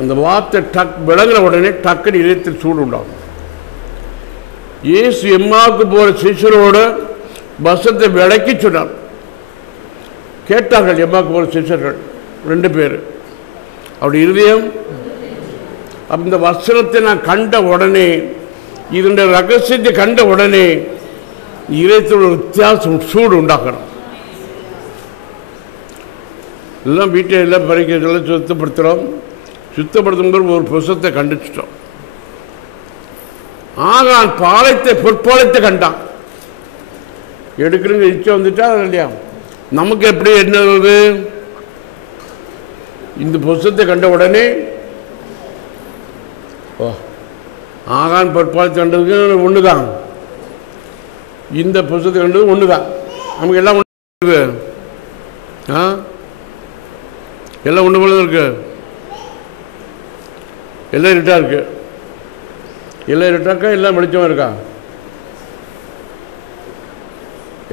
அந்த வார்த்தை டக் விளங்குற உடனே டக்குன்னு இதயத்தில் சூடு உண்டாகும். இயேசு எம்மாவுக்கு போற சிஷ்யரோட வசனத்தை விளக்கி சொன்னார். கேட்டார்கள் எம்மாவுக்கு போற சிஷ்யர்கள் 2 பேர். அவருடைய இருதயம் அந்த வசனத்தை நான் கண்ட உடனே, இதனுடைய ரகசியத்தை கண்ட உடனே இதயத்தில் ஒரு வித்தியாசம் சூடு உண்டாக்கணும். எல்லாம் வீட்டில் எல்லாம் பறிக்கிறதெல்லாம் சுத்தப்படுத்துகிறோம். சுத்தப்படுத்தும் ஒரு புஸ்தகத்தை கண்டுச்சிட்டோம். ஆகான் பாலத்தை பொற்பாலத்தை கண்டான். எடுக்கிறங்க இச்சை வந்துட்டா இல்லையா? நமக்கு எப்படி என்னது? இந்த புஸ்தகத்தை கண்ட உடனே ஆகான் பொற்பாலத்தை கண்டதுக்கு ஒண்ணுதான், இந்த புஸ்தகத்தை கண்டது ஒண்ணுதான். நமக்கு எல்லாம் ஒன்று, எல்லாம் ஒன்று போல இருக்கு. எல்லாம் இருட்டா இருக்கு. எல்லாம் இருட்டாக்கா எல்லாம் வெளிச்சமாக இருக்கா?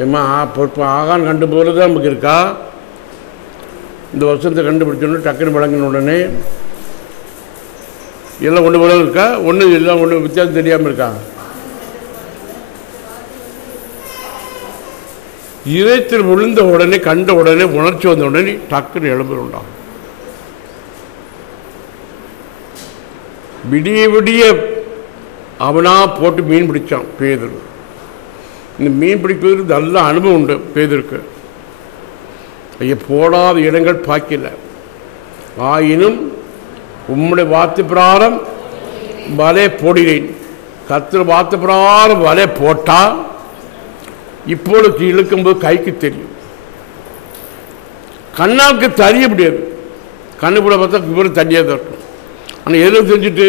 ஏம்மா ஆகான் கண்டு போல தான் நமக்கு இருக்கா? இந்த வருஷத்தை கண்டுபிடிச்சோன்னு டக்குன்னு வழங்கின உடனே எல்லாம் ஒன்று போல இருக்கா? ஒன்று எல்லாம் ஒன்று வித்தியாசம் தெரியாமல் இருக்கா? இதயத்தில் விழுந்த உடனே, கண்ட உடனே, உணர்ச்சி வந்த உடனே டக்குன்னு எழும்பு உண்டாகும். விடிய விடிய அவனா போட்டு மீன் பிடிச்சான் பேதர். இந்த மீன் பிடிப்பதற்கு நல்ல அனுபவம் உண்டு பேதருக்கு. ஐயா, போடாத இடங்கள் பாக்கில. ஆயினும் உம்முடைய வார்த்தை பிரகாரம் வலை போடினேன். கர்த்தர் வார்த்தை பிரகாரம் வலை போட்டா இப்பொழுது இழுக்கும்போது கைக்கு தெரியும். கண்ணாவுக்கு தெரிய முடியாது. கண்ணு கூட பார்த்தா இவரு தண்ணியாக தான் இருக்கும். ஆனால் எதில் தெரிஞ்சுட்டு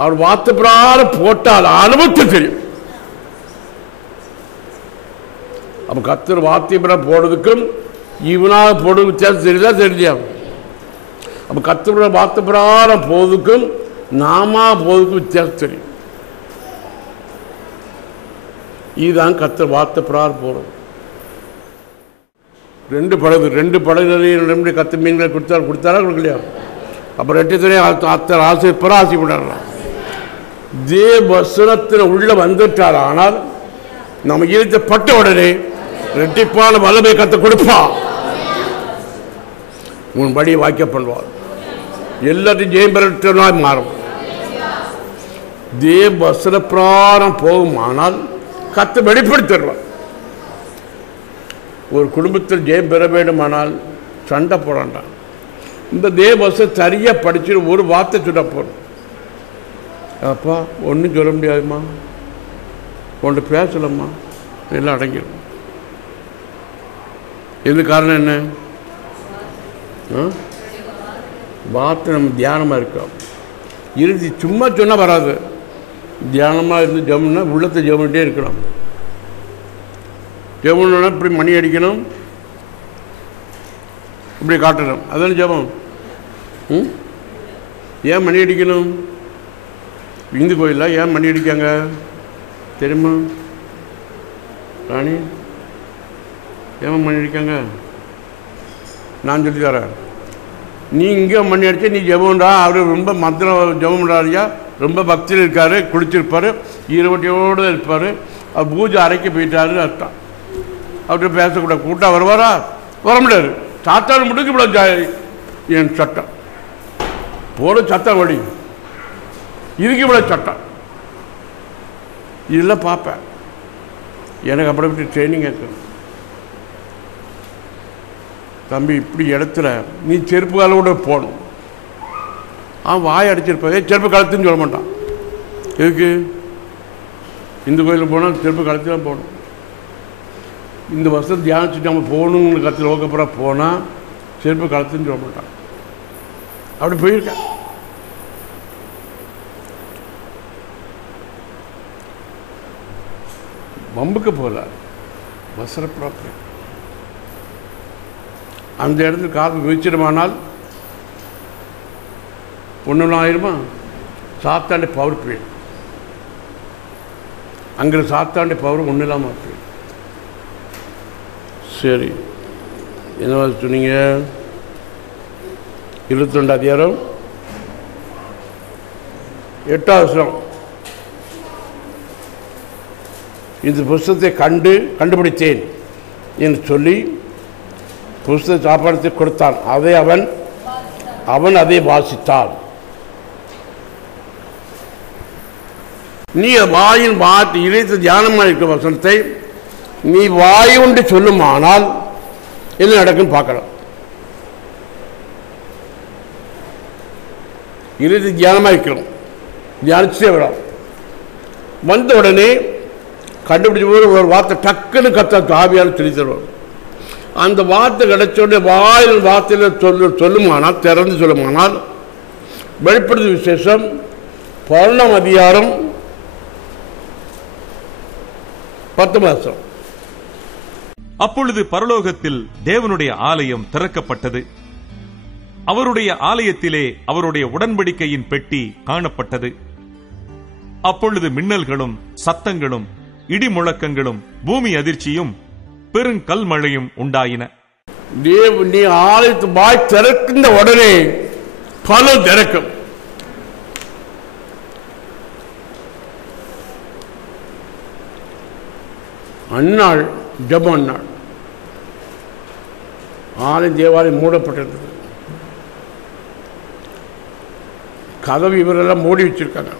அவர் வார்த்தை பிரகாரம் போட்டால் அனுபவத்தை தெரியும். அப்போ கர்த்தர் வார்த்தை பிரகாரம் போடுறதுக்கும் இவனாக போடுறது வித்தியாசம் தெரியுதா? தெரியா? அப்போ கர்த்தர் வார்த்தை பிரகாரம் போவதுக்கும் நாம போவதுக்கும் வித்தியாசம் தெரியும். இதுதான் கர்த்தர் வார்த்தை பிரகாரம் போடுறது. 2 படகு நிறைய கர்த்தர் மீன்களை கொடுத்தாரா கொடுக்கலையா? அப்போ 2 துறையை அத்தர் ஆசை பராசி விடலாம். தேவ வசனத்தில் உள்ள வந்துட்டார். ஆனால் நம்ம இருந்த பட்ட உடனே ரெட்டிப்பான வல்லமை கர்த்தர் கொடுப்பா. உன் படி வாக்கிய பண்ணுவார். எல்லாத்தையும் ஜெயம் பெறனாய் மாறும். தேவ வசன பிராரம் போகுமானால் கர்த்தர் வெளிப்படுத்திடுவார். ஒரு குடும்பத்தில் ஜெயம் பெற வேண்டுமானால் சண்டை போடாண்டான். இந்த தேவ வசனம் சரியாக படிச்சுட்டு ஒரு வார்த்தை சொல்ல போகிறோம். அப்பா ஒன்றும் சொல்ல முடியாதும்மா, ஒன்று பேசலம்மா, எல்லாம் அடங்கிடும். இது காரணம் என்ன? வார்த்தை நம்ம தியானமாக இருக்கோம். இறுதி சும்மா சொன்னால் வராது. தியானமாக இருந்து ஜெபம்னா உள்ளத்தை ஜெபம் பண்ணிட்டே இருக்கணும். ஜெபம்னா இப்படி மணி அடிக்கணும், இப்படி காட்டணும், அதான ஜெபம். ஏன் மணி அடிக்கணும்? இந்து கோயிலில் ஏன் மணி அடிக்காங்க தெரியுமா ராணி? ஏன் மணி அடிக்காங்க? நான் சொல்லி தரேன். நீ இங்கே மணி அடிச்சா நீ ஜெபம்டா, அவர் ரொம்ப மந்திரம் ஜெபம் பண்ணுறாரியா, ரொம்ப பக்தியில் இருக்கார், குளிச்சிருப்பார், ஈரோட்டியோடு இருப்பார், அவர் பூஜை அறைக்கு போயிட்டாருன்னு அர்த்தம். அவர்கிட்ட பேசக்கூடாது. கூட்டம் வருவாரா? வர முடியாது. சாத்தாடு முடிக்க முடியாது. என் சட்டம் போட சட்டம் வழி இதுக்கு இவ்வளோ சட்டம் இதெல்லாம் பார்ப்பேன். எனக்கு அப்படி இப்படி ட்ரைனிங் இருக்குது. தம்பி இப்படி இடத்துல நீ செருப்பு காலோட போகணும். வாய் அடிச்சிருப்பதே செருப்பு கழுத்துன்னு சொல்ல மாட்டான். எதுக்கு? இந்து கோயிலுக்கு போனால் செருப்பு கழுத்து தான் போகணும். இந்த வருஷம் தியானிச்சுட்டு நம்ம போகணுங்கிற கத்தில் ஓக்கப்புறம் போனால் செருப்பு கழுத்துன்னு சொல்ல மாட்டான். அப்படி போயிருக்கேன். வம்புக்கு போகல, வசரப்படாப்ப அந்த இடத்துல காற்று மிதிச்சிடுமானால் ஒன்று ஆயிருமா? சாத்தாண்டி பவர் போயிடும். அங்கே சாத்தாண்டி பவர் ஒன்றும் இல்லாமல் போயிடும். சரி, என்ன சொன்னீங்க? 22 அதிகாரம் 8வது வசனம். இந்த புஸ்தகத்தை கண்டுபிடித்தேன் என்று சொல்லி புஸ்தக சாப்பாடத்தை கொடுத்தான். அதை அவன் அதை வாசித்தான். நீ வாயின் வார்த்தை இறைத்து தியானமாக இருக்கிற வசனத்தை நீ வாயுண்டு சொல்லுமானால் என்ன நடக்குன்னு பார்க்கலாம். இறைத்து தியானமாக இருக்கிறோம், தியானிச்சே வரும். வந்த உடனே கண்டுபிடிச்ச போது ஒரு வார்த்தை டக்குன்னு கத்த ஆவியால் சொல்லி தருவோம். அந்த வார்த்தை கிடைச்சோடனே வாயில் வார்த்தையில் சொல்லுமானால், திறந்து சொல்லுமானால், வெளிப்படுத்தும் விசேஷம் 11ஆம் அதிகாரம் 10 மாசம். அப்பொழுது பரலோகத்தில் தேவனுடைய ஆலயம் திறக்கப்பட்டது. அவருடைய ஆலயத்திலே அவருடைய உடன்படிக்கையின் பெட்டி காணப்பட்டது. அப்பொழுது மின்னல்களும் சத்தங்களும் இடி முழக்கங்களும் பூமி அதிர்ச்சியும் பெருங்கல் மழையும் உண்டாயின. நீ ஆலயத்து வாய் திறக்கின்ற உடனே பலம் திறக்கும். அந்நாள் ஜெபம் அந்நாள். ஆலய தேவாலயம் மூடப்பட்டிருந்தது. கதவு இவரெல்லாம் மூடி வச்சிருக்காங்க.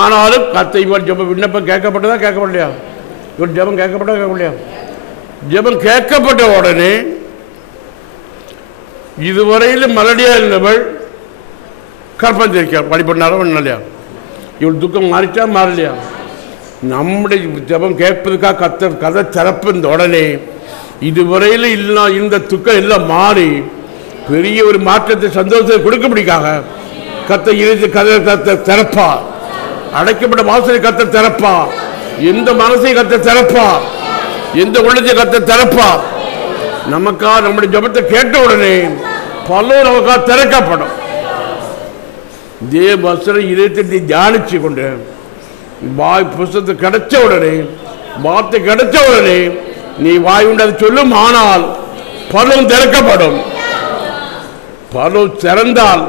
ஆனாலும் கத்தை இவர் ஜெபம் விண்ணப்பம் கேட்கப்பட்டதா கேட்கப்படலையா? இவர் ஜெபம் கேட்கப்பட்டா கேட்கப்படலையா? ஜெபம் கேட்கப்பட்ட உடனே இதுவரையில் மலடியா இருந்தவள் கற்பம் தெரிவிக்கார். படிப்பட்டாரோ இல்லையா? இவள் துக்கம் மாறிச்சா மாறலையா? நம்முடைய ஜெபம் கேட்பதுக்காக கதை திறப்பு இந்த உடனே இதுவரையில் இல்லை இந்த துக்கம் எல்லாம் மாறி பெரிய ஒரு மாற்றத்தை சந்தோஷத்தை கொடுக்கபடிக்காக கத்தை இணைத்து கதை திறப்பா. அடைக்கப்பட்ட வாசலை கத்த திறப்பா. எந்த மனசை கத்த திறப்பா, எந்த உள்ளத்தை கத்த திறப்பா. நமக்கா நம்முடைய ஜபத்தை கேட்ட உடனே பலர் நமக்கா திறக்கப்படும். தேவ வசனம் இதயத்தை தியானிச்சு கொண்டு வாய் புஸ்தகத்தை கிடைச்ச உடனே, வார்த்தை கிடைச்ச உடனே நீ வாய் உண்டு அதை சொல்லும். ஆனால் பலரும் திறக்கப்படும். பலரும் திறந்தால்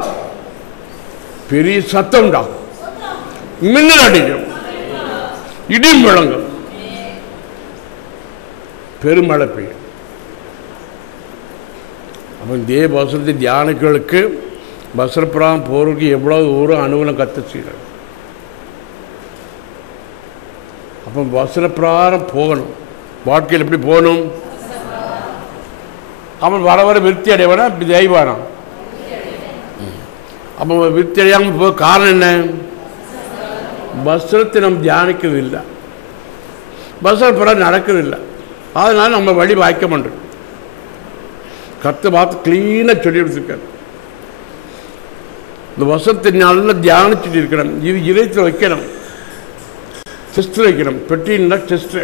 பெரிய சத்தம் உண்டாகும், மின்னல் அடிக்கும், இடி முழங்கும், பெருமழை பெய்யும். அப்போ தேவ வசனத்தை தியானிகளுக்கு வசனப்பிரகாரம் போறதுக்கு எவ்வளவு ஒரு அனுகூலம் கத்த செய்யணும். அப்போ வசனப்பிரகாரம் போகணும். வாழ்க்கையில் எப்படி போகணும்? அவன் வர வர விருத்தி அடைவானா தெய்வானா? அப்போ விருத்தி அடையாமல் போக காரணம் என்ன? வசனத்தை நம்ம தியானிக்கிறது இல்லை, வசனப்பிரகாரம் நடக்கிறது. அதனால நம்ம வழி வாய்க்க மாட்டோம். கர்த்தர் பார்த்து கிளீனாக சொல்லி கொடுத்துருக்காரு. இந்த வசனத்தை நல்லா தியானிச்சுட்டு இருக்கணும். இது இதயத்தில் வைக்கணும். செஸ்டில் வைக்கணும். பெட்டின்னா செஸ்ட்,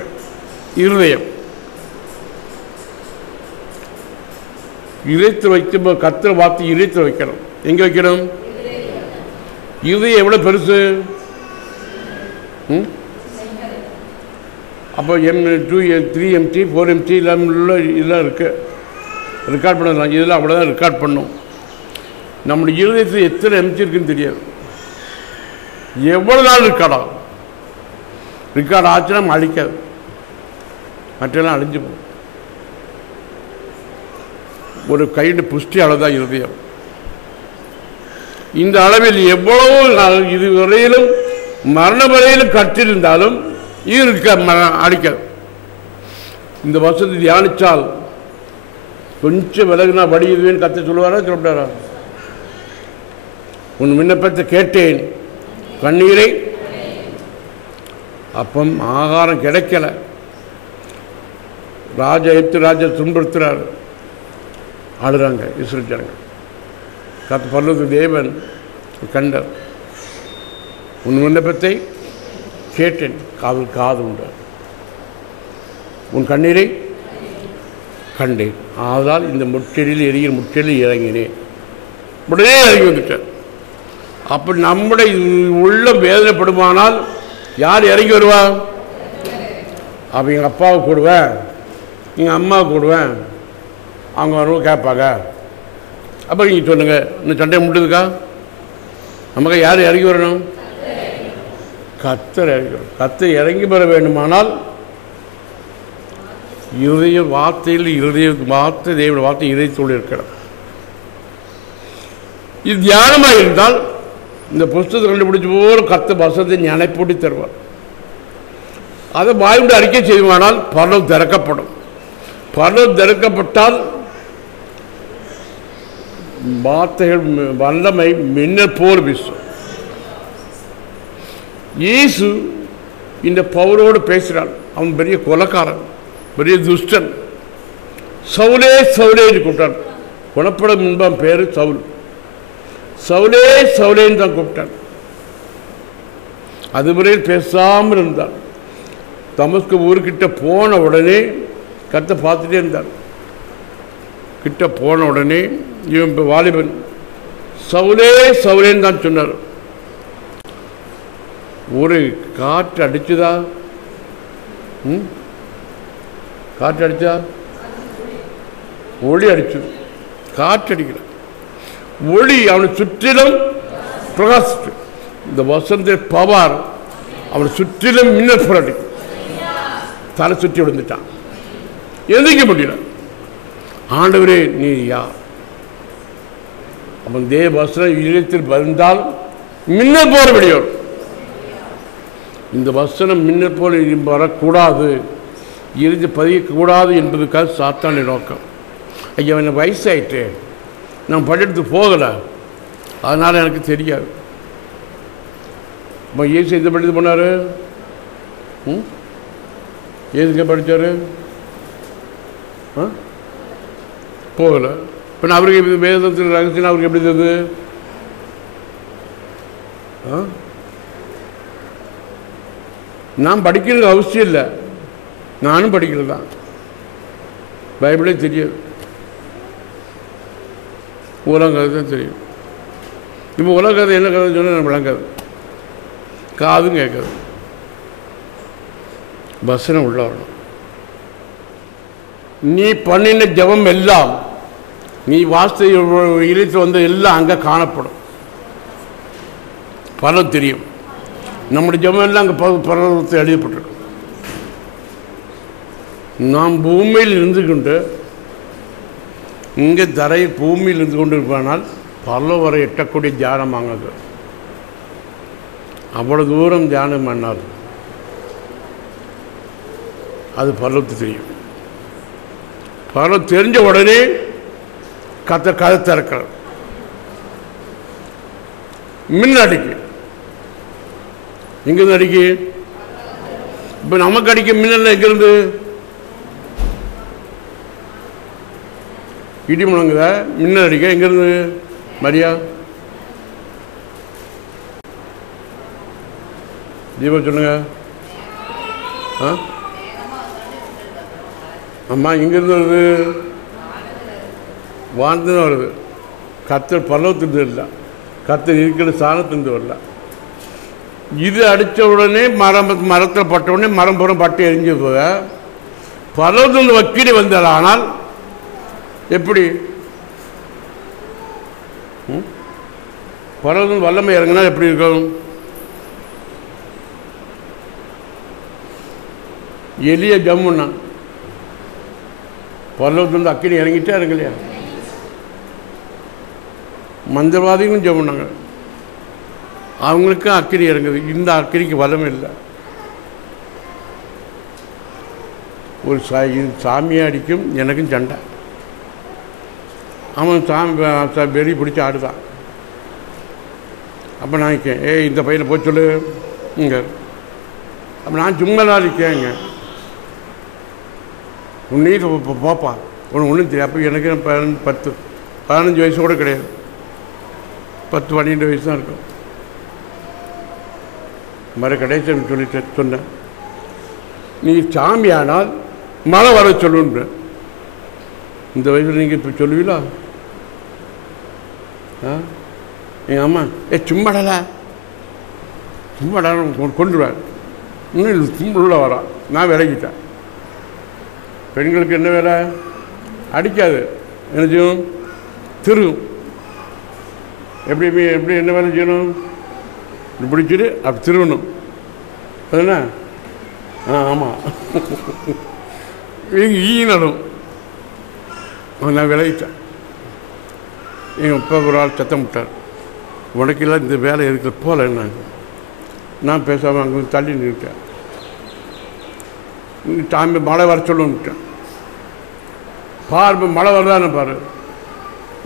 இருதயம். இதயத்தில் வைக்கும் கர்த்தர் வார்த்தை இதயத்தில் வைக்கணும். எங்கே வைக்கணும்? இருதயம் எவ்வளோ பெருசு? அப்போ M2 3 MT 4 MT இதெல்லாம் இருக்குது. ரெக்கார்ட் பண்ணலாம். இதெல்லாம் அவ்வளோதான் ரெக்கார்ட் பண்ணும். நம்முடைய இருதயத்தில் எத்தனை MT இருக்குன்னு தெரியாது. எவ்வளோ நாள் ரெக்கார்ட் ஆச்சுன்னா அழிக்காது, மற்றெல்லாம் அழிஞ்சு போகும். ஒரு கையில் புஷ்டி அளவுதான் இருதயம். இந்த அளவில் எவ்வளவு இதுவரையிலும் மரண வரையிலும் கற்றிருந்தாலும் அழிக்காது. இந்த வருஷத்தை தியானிச்சால் கொஞ்சம் விலகுனா வடியுதுன்னு கத்த சொல்லுவாரா சொல்லப்படாரா? உன் விண்ணப்பத்தை கேட்டேன், கண்ணீரை. அப்பம் ஆகாரம் கிடைக்கல. ராஜா துன்புறுத்துறாரு, ஆடுறாங்க இஸ்ரேல் ஜனங்கள். கத்த பரலோக தேவன் கண்டார். உன் விண்ணப்பத்தை கேட்டேன், காது உண்டு. உன் கண்ணீரை கண்டேன், ஆதலால் இந்த முட்செடியில் எரிகிற முட்செடியில் இறங்கினேன். உடனே இறங்கி வந்துட்டார். அப்படி நம்முடைய உள்ள வேதனைப்படுமானால் யார் இறங்கி வருவா? அப்போ எங்கள் அப்பாவை கூடுவேன், எங்கள் அம்மாவை கூடுவேன், அவங்க வரவும் கேட்பாங்க. அப்போ நீங்கள் சொல்லுங்கள், இன்னும் சண்டையை முட்டுதுக்கா? நமக்கு யார் இறங்கி வரணும்? கர்த்தர் இறங்கி வரும். கர்த்தர் இறங்கி வர வேண்டுமானால் இருதய வார்த்தையில் வார்த்தை தேவனுடைய வார்த்தை இதயத்தோடு இருக்கிறது. இது தியானமாக இருந்தால் இந்த புஸ்தகத்தை கண்டுபிடிச்ச போல கர்த்தர் வசனத்தை ஞானப்பூட்டி தருவார். அதை வாயுண்டு அறிக்கை செய்வானால் பரலோகம் திறக்கப்படும். பரலோகம் திறக்கப்பட்டால் வார்த்தைகள் வல்லமை மின்னல் போல் வீசும். இயேசு இந்த பவுலோடு பேசுகிறான். அவன் பெரிய கொலைக்காரன், பெரிய துஷ்டன். சவுலே சவுலே கூப்பிட்டான். குணப்பட முன்பான் பேரு சவுல். சவுலே சவுலேன்னு தான் கூப்பிட்டான். அதுவரையில் பேசாமல் இருந்தான். தமஸ்கு ஊருக்கிட்ட போன உடனே கத்தை பார்த்துட்டே இருந்தான். கிட்ட போன உடனே இவன் வாலிபன் சவுலே சவுலேன்னு தான் சொன்னார். ஒரு காற்று அடிச்சுதா? காற்று அடிச்சா? ஒளி அடிச்சு. காற்று அடிக்கல, ஒளி அவனை சுற்றிலும் பிரகாசிச்சு. இந்த வசந்த பவர் அவனை சுற்றிலும் மின்னல் புரட்டி தலை சுற்றி விழுந்துட்டான். எந்திரிக்க முடியல. ஆண்டவரே நீ யார்? அவன் தேவ வசனம் இதயத்தில் வந்தால் மின்னல் போல வெளியோர். இந்த வசனம் மின்னல் போல வரக்கூடாது, இருந்து பதியக்கூடாது என்பதுக்காக சாத்தானுடைய நோக்கம். ஐயா எனக்கு வயசாயிட்டு, நான் படித்து போகலை, அதனால் எனக்கு தெரியாது. இப்போ ஏசு எந்த படித்து போனார்? ஏசுங்க படித்தார்? போகலை. இப்போ அவருக்கு வேதத்தில் ரகசியம் அவருக்கு எப்படி இருந்தது? நான் படிக்கிறது அவசியம் இல்லை, நானும் படிக்கிறது தான். பைபிளே தெரியாது, உலக கதை தான் தெரியும். இப்போ உலக கதை என்ன கதை சொன்னால் நான் விளங்காது, காதும் கேட்காது. வசனம் உள்ள வரணும். நீ பண்ணின ஜபம் எல்லாம், நீ வாஸ்து இழுத்து வந்து எல்லாம் அங்கே காணப்படும். பலன் தெரியும். நம்முடைய ஜபம் எல்லாம் அங்கே பரலோகத்தை எழுதப்பட்டிருக்கும். நாம் பூமியில் இருந்து கொண்டு இங்கே தரையில் பூமியில் இருந்து கொண்டு இருப்பானால் பரலோகம் வரை எட்டக்கூடிய தியானம் ஆகாது. அவ்வளோ தூரம் தியானம் பண்ணாது, அது பரலோகத்தை தெரியும். பரலோகம் தெரிஞ்ச உடனே கதை திறக்கிறார். மின் அடிக்கு. எங்கிருந்து அடிக்கு? இப்போ நமக்கு அடிக்க மின்னல் எங்கிருந்து? இடி முழங்குத மின்னல் அடிக்க எங்கிருந்து? மரியா தீபா சொல்லுங்க. அம்மா இங்கேருந்து வருது, வாழ்ந்து வருது. கர்த்தர் பரலோகத்திலிருந்து வரல, கர்த்தர் இருக்கிற ஸ்தானத்திலிருந்து வரல. இது அடித்த உடனே மரத்தில் பட்ட உடனே மரம் புறம் பட்டு எரிஞ்சு போக பரலோகத்திலிருந்து வக்கீடு வந்தார். ஆனால் எப்படி பரலோகத்திலிருந்து வல்லமை இறங்கினா எப்படி இருக்கும்? எளிய ஜம்முன்னா பரலோகத்திலிருந்து அக்கினி இறங்கிட்டே இறங்கலையா? மந்திரவாதிகளும் ஜம்முன்னாங்க, அவங்களுக்கும் அக்கினி இறங்குது. இந்த அக்கினிக்கு வல்லமை இல்லை. ஒரு சாமியை அடிக்கும் எனக்கும் சண்டை. அவன் வெறி பிடிச்சி ஆடுதான். அப்போ நான் இருக்கேன், இந்த பையனை போய் சொல்லு இங்கே. அப்போ நான் சும்மா தான் இருக்கேங்க. உன்னே போப்பா, உனக்கு ஒன்றும் தெரியும். அப்போ எனக்கு 10-15 வயசு கூட கிடையாது, 10-12 வயசு தான் இருக்கும். மறு கடைசி சொல்லிட்டு சொன்னேன், நீ சாமியானால் மழை வர சொல்லுன்ற. இந்த வயசில் நீங்கள் இப்போ சொல்லுவீங்களா? எங்கள் அம்மா சும்மாடல கொண்டுருவார். இன்னும் சும்மா வரா. நான் விலகிட்டேன். பெண்களுக்கு என்ன வேலை? அடிக்காது, என்ன செய்யணும்? திருவும். எப்படி எப்படி என்ன வேலை செய்யணும்? பிடிச்சிட்டு அப்படி திருவணும். அதுனா ஆமாம், ஈனடும். நான் விலகிட்டேன். எங்கள் அப்பா ஒரு ஆள் சத்தம் விட்டார், உனக்கெல்லாம் இந்த வேலை இருக்கிற போல என்ன. நான் பேசாமல் அங்கே தள்ளி நின்றுட்டேன். டாமி மழை வர சொல்லுன்னுட்டேன். பாரு மழை வருதான்னு பாரு.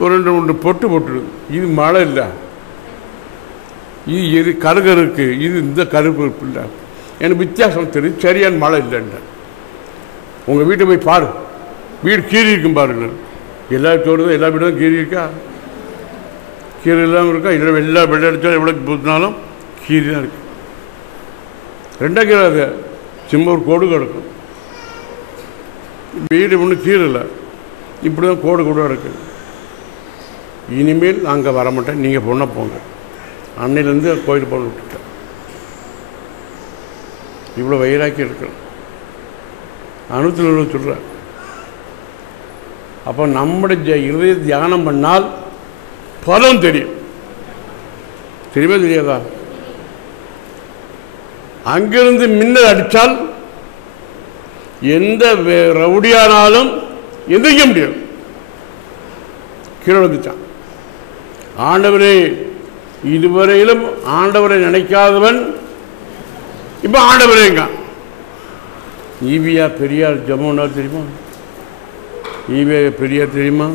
ஒரு 2-3 பொட்டு போட்டுரு. இது மழை இல்லை, இது கருகருக்கு, இது இந்த கருப்பு இல்லை. எனக்கு வித்தியாசம் தெரியும். சரியான மழை இல்லைன்ற. உங்கள் வீட்டை போய் பாரு, வீடு கீறி இருக்கும் பாருங்க. எல்லா தோடுதும் எல்லா வீடும் கீறி இருக்கா? கீரை இல்லாமல் இருக்கா? இல்லை எல்லா வெள்ளை அடித்தாலும் எவ்வளோ பூத்தினாலும் கீரி தான் இருக்கு. 2 கீரை அது சும்மா ஒரு கோடு கிடக்கும். வீடு ஒன்றும் கீரை இல்லை, இப்படி தான் கோடு கூட இருக்குது. இனிமேல் அங்கே வர மாட்டேன், நீங்கள் பொண்ணை போங்க. அன்னையிலேருந்து கோயில் போன விட்டுட்டேன். இவ்வளோ வயிறாக்கி இருக்கிறேன். அனுபவத்தில் சொல்கிறேன். அப்போ நம்முடைய இருதய தியானம் பண்ணால் பலம் தெரியும். தெரியுமா தெரியாதா? அங்கிருந்து மின்னல் அடித்தால் எந்த ரவுடியானாலும் எந்திரிக்க முடியும். கீழே வந்துட்டான். ஆண்டவரே, இதுவரையிலும் ஆண்டவரை நினைக்காதவன் இப்போ ஆண்டவரேங்க. ஈவியா பெரியார் ஜமுனா தெரியுமா? ஈவியா பெரியார் தெரியுமா?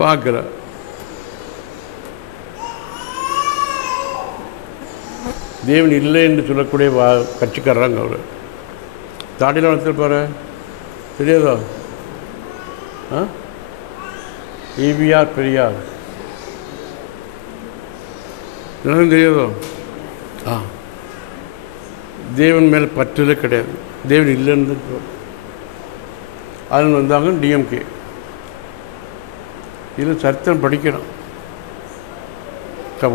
பார்க்கல. தேவன் இல்லை என்று சொல்லக்கூடிய கட்சிக்காரங்க. அவர் தாடியில் வளர்த்துருப்பாரு, தெரியாதோ? ஈவிஆர் பெரியார் எனக்கு தெரியாதோ? தேவன் மேலே பற்றலே கிடையாது. தேவன் இல்லைன்னு அதில் வந்தாங்க டிஎம்கே. இது சரித்திரம் படிக்கணும்,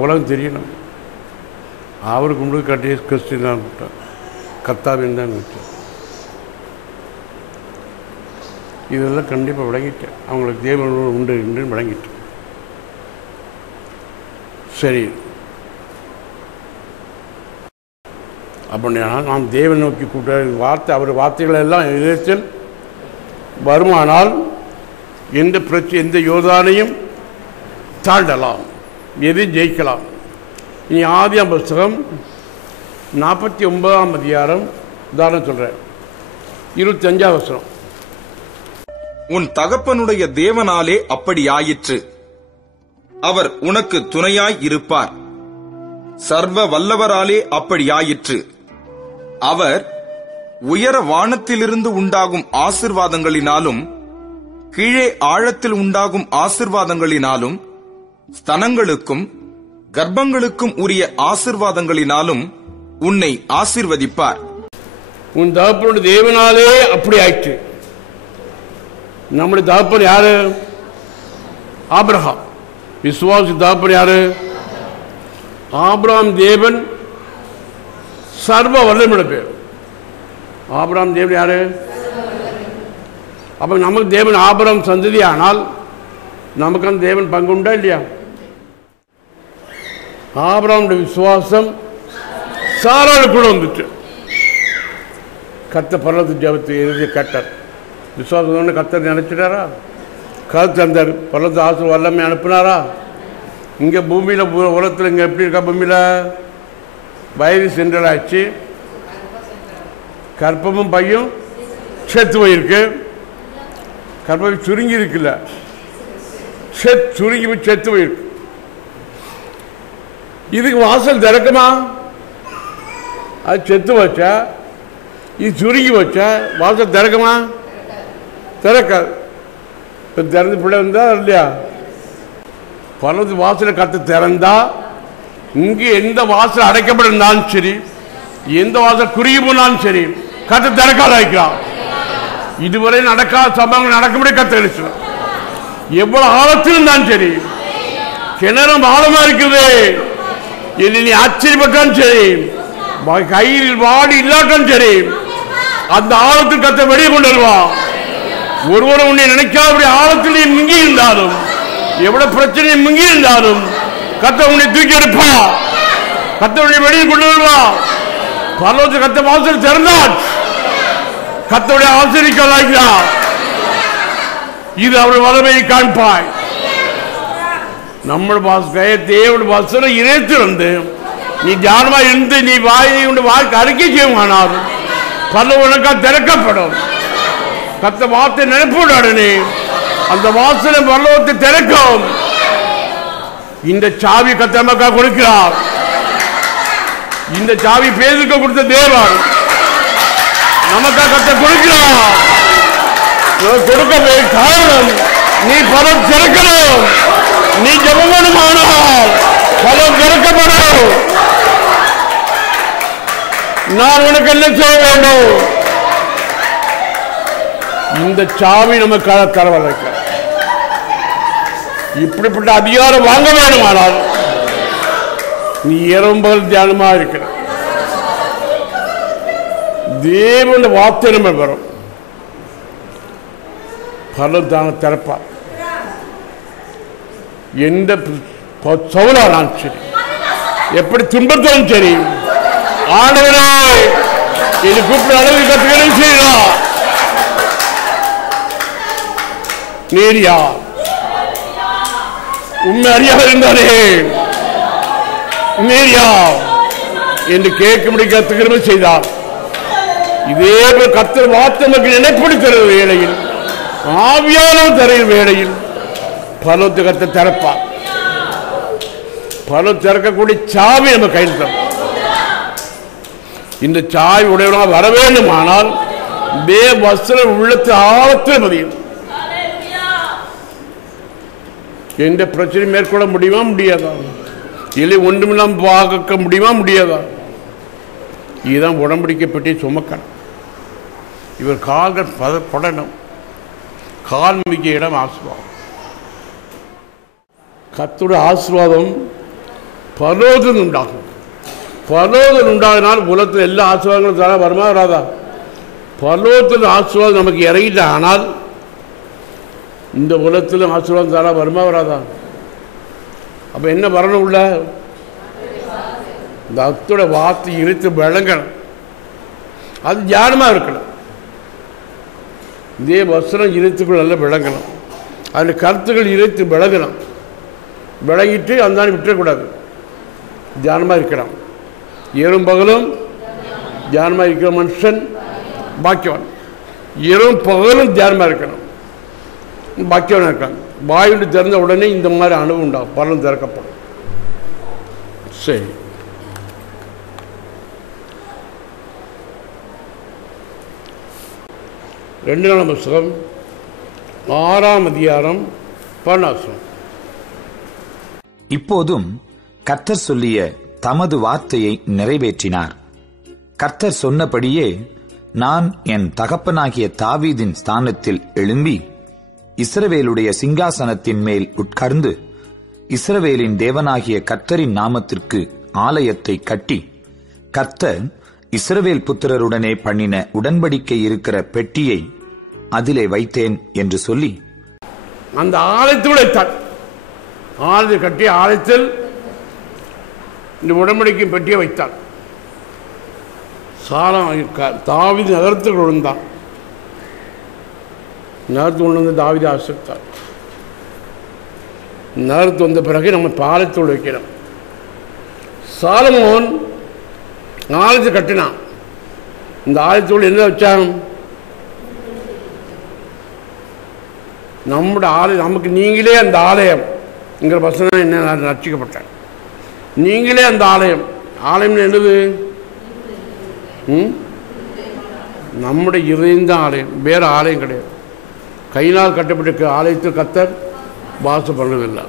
உலகம் தெரியணும். அவருக்கு முன்னாடி கட்டிய கிறிஸ்டின் தான் விட்டார், கர்த்தாவின் தான் விட்டார். இதெல்லாம் கண்டிப்பாக விளங்கிட்டேன். அவங்களுக்கு தேவன் உண்டு என்று விளங்கிட்டேன். சரி, அப்போ நான் தேவன் நோக்கி கூப்பிட்ட வார்த்தை, அவர் வார்த்தைகள் எல்லாம் இதயத்தில் வருமானால் எந்த யோதானையும் தாண்டலாம், எது ஜெயிக்கலாம். இனி ஆதியாம் புஸ்தகம் 49ஆம் அதிகாரம் உதாரணம் சொல்கிறேன், 25ஆம் வசனம். உன் தகப்பனுடைய தேவனாலே அப்படியாயிற்று, அவர் உனக்கு துணையாய் இருப்பார். சர்வ வல்லவராலே அப்படியாயிற்று, அவர் உயர வானத்திலிருந்து உண்டாகும் ஆசீர்வாதங்களினாலும் கீழே ஆழத்தில் உண்டாகும் ஆசீர்வாதங்களினாலும் ஸ்தனங்களுக்கும் கர்ப்பங்களுக்கும் உரிய ஆசீர்வாதங்களினாலும் உன்னை ஆசீர்வதிப்பார். உன் தகப்பனுடைய தேவனாலே அப்படி ஆயிற்று. நம்முடைய தகப்பன் யாரு? ஆபிரகாம். விசுவாசி தகப்பன் யாரு? ஆபிரகாம் தேவன் சர்வ வல்லமையுள்ள பேர். ஆபிரகாம் தேவன் யாரு? அப்ப நமக்கு தேவன் ஆபிரகாம் சந்ததி ஆனால் நமக்கு அந்த தேவன் பங்குண்டா இல்லையா? ஆபிரகாமுடைய விசுவாசம் சாராளு கூட வந்துச்சு. கத்த பரலத்து ஜபத்தை எழுதி கட்டார். விசுவாசம் கத்தர் நினைச்சிட்டாரா? கருத்து அந்த பரலத்து ஆசை வல்லமை அனுப்பினாரா? இங்கே பூமியில் உலகத்தில் இங்கே எப்படி இருக்கா? பூமியில் வயது சென்றலாச்சு, கற்பமும் பையும் செத்து போயிருக்கு. கற்பம் சுருங்கி இருக்குல்ல, சுருங்கி போய் செத்து போயிருக்கு. இதுக்கு வாசல் திறக்குமா? அது செத்து வச்சா, இது சுருங்கி வச்சா வாசல் திறக்குமா? திறக்காது. இப்போ திறந்து பிள்ளை வந்தா இல்லையா? பலது வாசலை கத்து திறந்தா இங்கே எந்த வாசல் அடைக்கப்பட்டிருந்தாலும் சரி, எந்த வாசல் குறுகி போனாலும் சரி, கத்து திறக்காத வைக்கலாம். இதுவரை நடக்காத சம்பவங்கள் நடக்கும்படி கத்து. எவ்வளவு ஆழத்தில் இருந்தாலும் சரி, கிணறும் ஆழமா இருக்குது, நீ ஆச்சரியப்பட்டாலும் சரி, கையில் வாடி இல்லாட்டாலும் சரி, அந்த ஆழத்தில் கத்த வெளியே கொண்டு வருவான். ஒருவரை உன்னை நினைக்காத ஆழத்தில் நீ மிங்கி இருந்தாலும், எவ்வளவு பிரச்சனை மிங்கி இருந்தாலும் கத்த உன்னை தூக்கி எடுப்பா. கத்த உன்னை வெளியே கொண்டு வருவா. பரலோகத்து கத்த வாசல் திறந்தால் கத்தோடைய ஆசிரியா. இது அவருடைய வல்லமையை காண்பாய். நம்ம தேவனுடைய வசனம் இறைத்து வந்து நீ தியானமா இருந்து நீ வாழ்க்கை அறிக்கை செய்வானால் பல உனக்கா திறக்கப்படும். கத்த வார்த்தை நினைப்புடனே அந்த வாசனை பரலோகத்தை திறக்கும். இந்த சாவி கத்த நமக்கா கொடுக்கிறார். இந்த சாவி பேதுக்கு கொடுத்த தேவன் நமக்கா கத்த கொடுக்கிறார். கொடுக்க காரணம் நீ பலம் திறக்கணும். நீ ஜெபமானால் பலம் திறக்கப்படும். நான் உனக்கு என்ன செய்ய வேண்டும்? இந்த சாவி நமக்காக தரவழைக்க இப்படிப்பட்ட அதிகாரம் வாங்க வேண்டுமானால் நீ இரம்பல் தியானமா இருக்கிற தேவனுடைய வார்த்தை நம்ம வரும். பலதான திறப்பார். எந்த சவுலானாலும் சரி, எப்படி துன்பத்தாலும் சரி, ஆண்டவரே இது கூப்பிட அளவு கத்துக்கணும் செய்யலாம். நேரியா உண்மை அறியாக இருந்தாரே நேரியா என்று கேட்கும்படி கத்துக்கிறமே செய்தார். இதே போல் கத்தர் வார்த்தை நமக்கு நினைப்படுத்துகிற வேளையில், ஆவியான தரைய வேளையில் பலத்து கத்த திறப்பார். பலம் திறக்கக்கூடிய சாவி நம்ம கையில் தரும். இந்த சாவி உடையவனாக வர வேண்டுமானால் வஸ்திரம் உள்ளத்து ஆழத்தில் பதியும். எந்த பிரச்சனை மேற்கொள்ள முடியுமா? முடியாதா? இல்லை ஒன்றுமில்லாமல் பார்க்க முடியுமா? முடியாதா? இதுதான் உடம்படிக்கப்பட்டு சுமக்கணும். இவர் கால்கள் படணும். கால் மிக்க இடம் ஆசீர்வாதம். கர்த்தருடைய ஆசீர்வாதம் பரலோகத்தில் உண்டாகும். பரலோகத்தில் உண்டாகினால் உலகத்தில் எல்லா ஆசீர்வாதங்களும் தர வருமா வராதா? பரலோகத்தில் ஆசீர்வாதம் நமக்கு இறங்கிட்ட ஆனால் இந்த உலகத்திலும் ஆசீர்வாதம் தர வருமா வராதா? அப்போ என்ன வரணும்? உள்ள இந்த அத்தோட வார்த்தை இழுத்து விளங்கணும். அது தியானமாக இருக்கணும். இதே வசனம் இழுத்துக்குள் நல்லா விளங்கணும். அதில் கருத்துக்கள் இழுத்து விளங்கணும். விளங்கிட்டு அந்த விட்டுறக்கூடாது. தியானமாக இருக்கிறான். இரவும் பகலும் தியானமாக இருக்கிற மனுஷன் பாக்கியவான். இரவும் பகலும் தியானமாக இருக்கணும். பாக்கியவானாக இருக்காங்க. வாயுண்டு திறந்த உடனே இந்த மாதிரி அனுபவம் உண்டாகும். பலன் திறக்கப்படும். சரி, ரெண்டு நாள் புஸ்தகம் 6ஆம் அதிகாரம் 12. இப்போதும் கர்த்தர் சொல்லிய தமது வார்த்தையை நிறைவேற்றினார். கர்த்தர் சொன்னபடியே நான் என் தகப்பனாகிய தாவீதின் ஸ்தானத்தில் எழும்பி இஸ்ரவேலுடைய சிங்காசனத்தின் மேல் உட்கார்ந்து இஸ்ரவேலின் தேவனாகிய கர்த்தரின் நாமத்திற்கு ஆலயத்தை கட்டி கர்த்தர் இஸ்ரவேல் புத்திரருடனே பண்ணின உடன்படிக்கை இருக்கிற பெட்டியை அதிலே வைத்தேன் என்று சொல்லி அந்த ஆலயத்தில் வைத்தார். ஆலயத்தை கட்டி ஆலயத்தில் இந்த உடன்படிக்கை பெட்டியை வைத்தார். தாவீது நகரத்தில் விழுந்தான். நகரத்து கொண்டு வந்து தாவீது ஆசிரித்தார். நகரத்து வந்த பிறகு நம்ம ஆலயத்தோடு வைக்கிறோம். சாலமோன் ஆலயத்தை கட்டினான். இந்த ஆலயத்தோடு என்ன வச்சான்? நம்முடைய ஆலயம், நமக்கு நீங்களே அந்த ஆலயம் என்கிற வசனம் என்ன ரட்சிக்கப்பட்டார். நீங்களே அந்த ஆலயம். ஆலயம் என்னது? நம்முடைய இருந்த ஆலயம், வேறு ஆலயம் கிடையாது. கையினால் கட்டப்பட்ட ஆலயத்தில் கர்த்தர் வாசம் பண்ணுவதில்லை.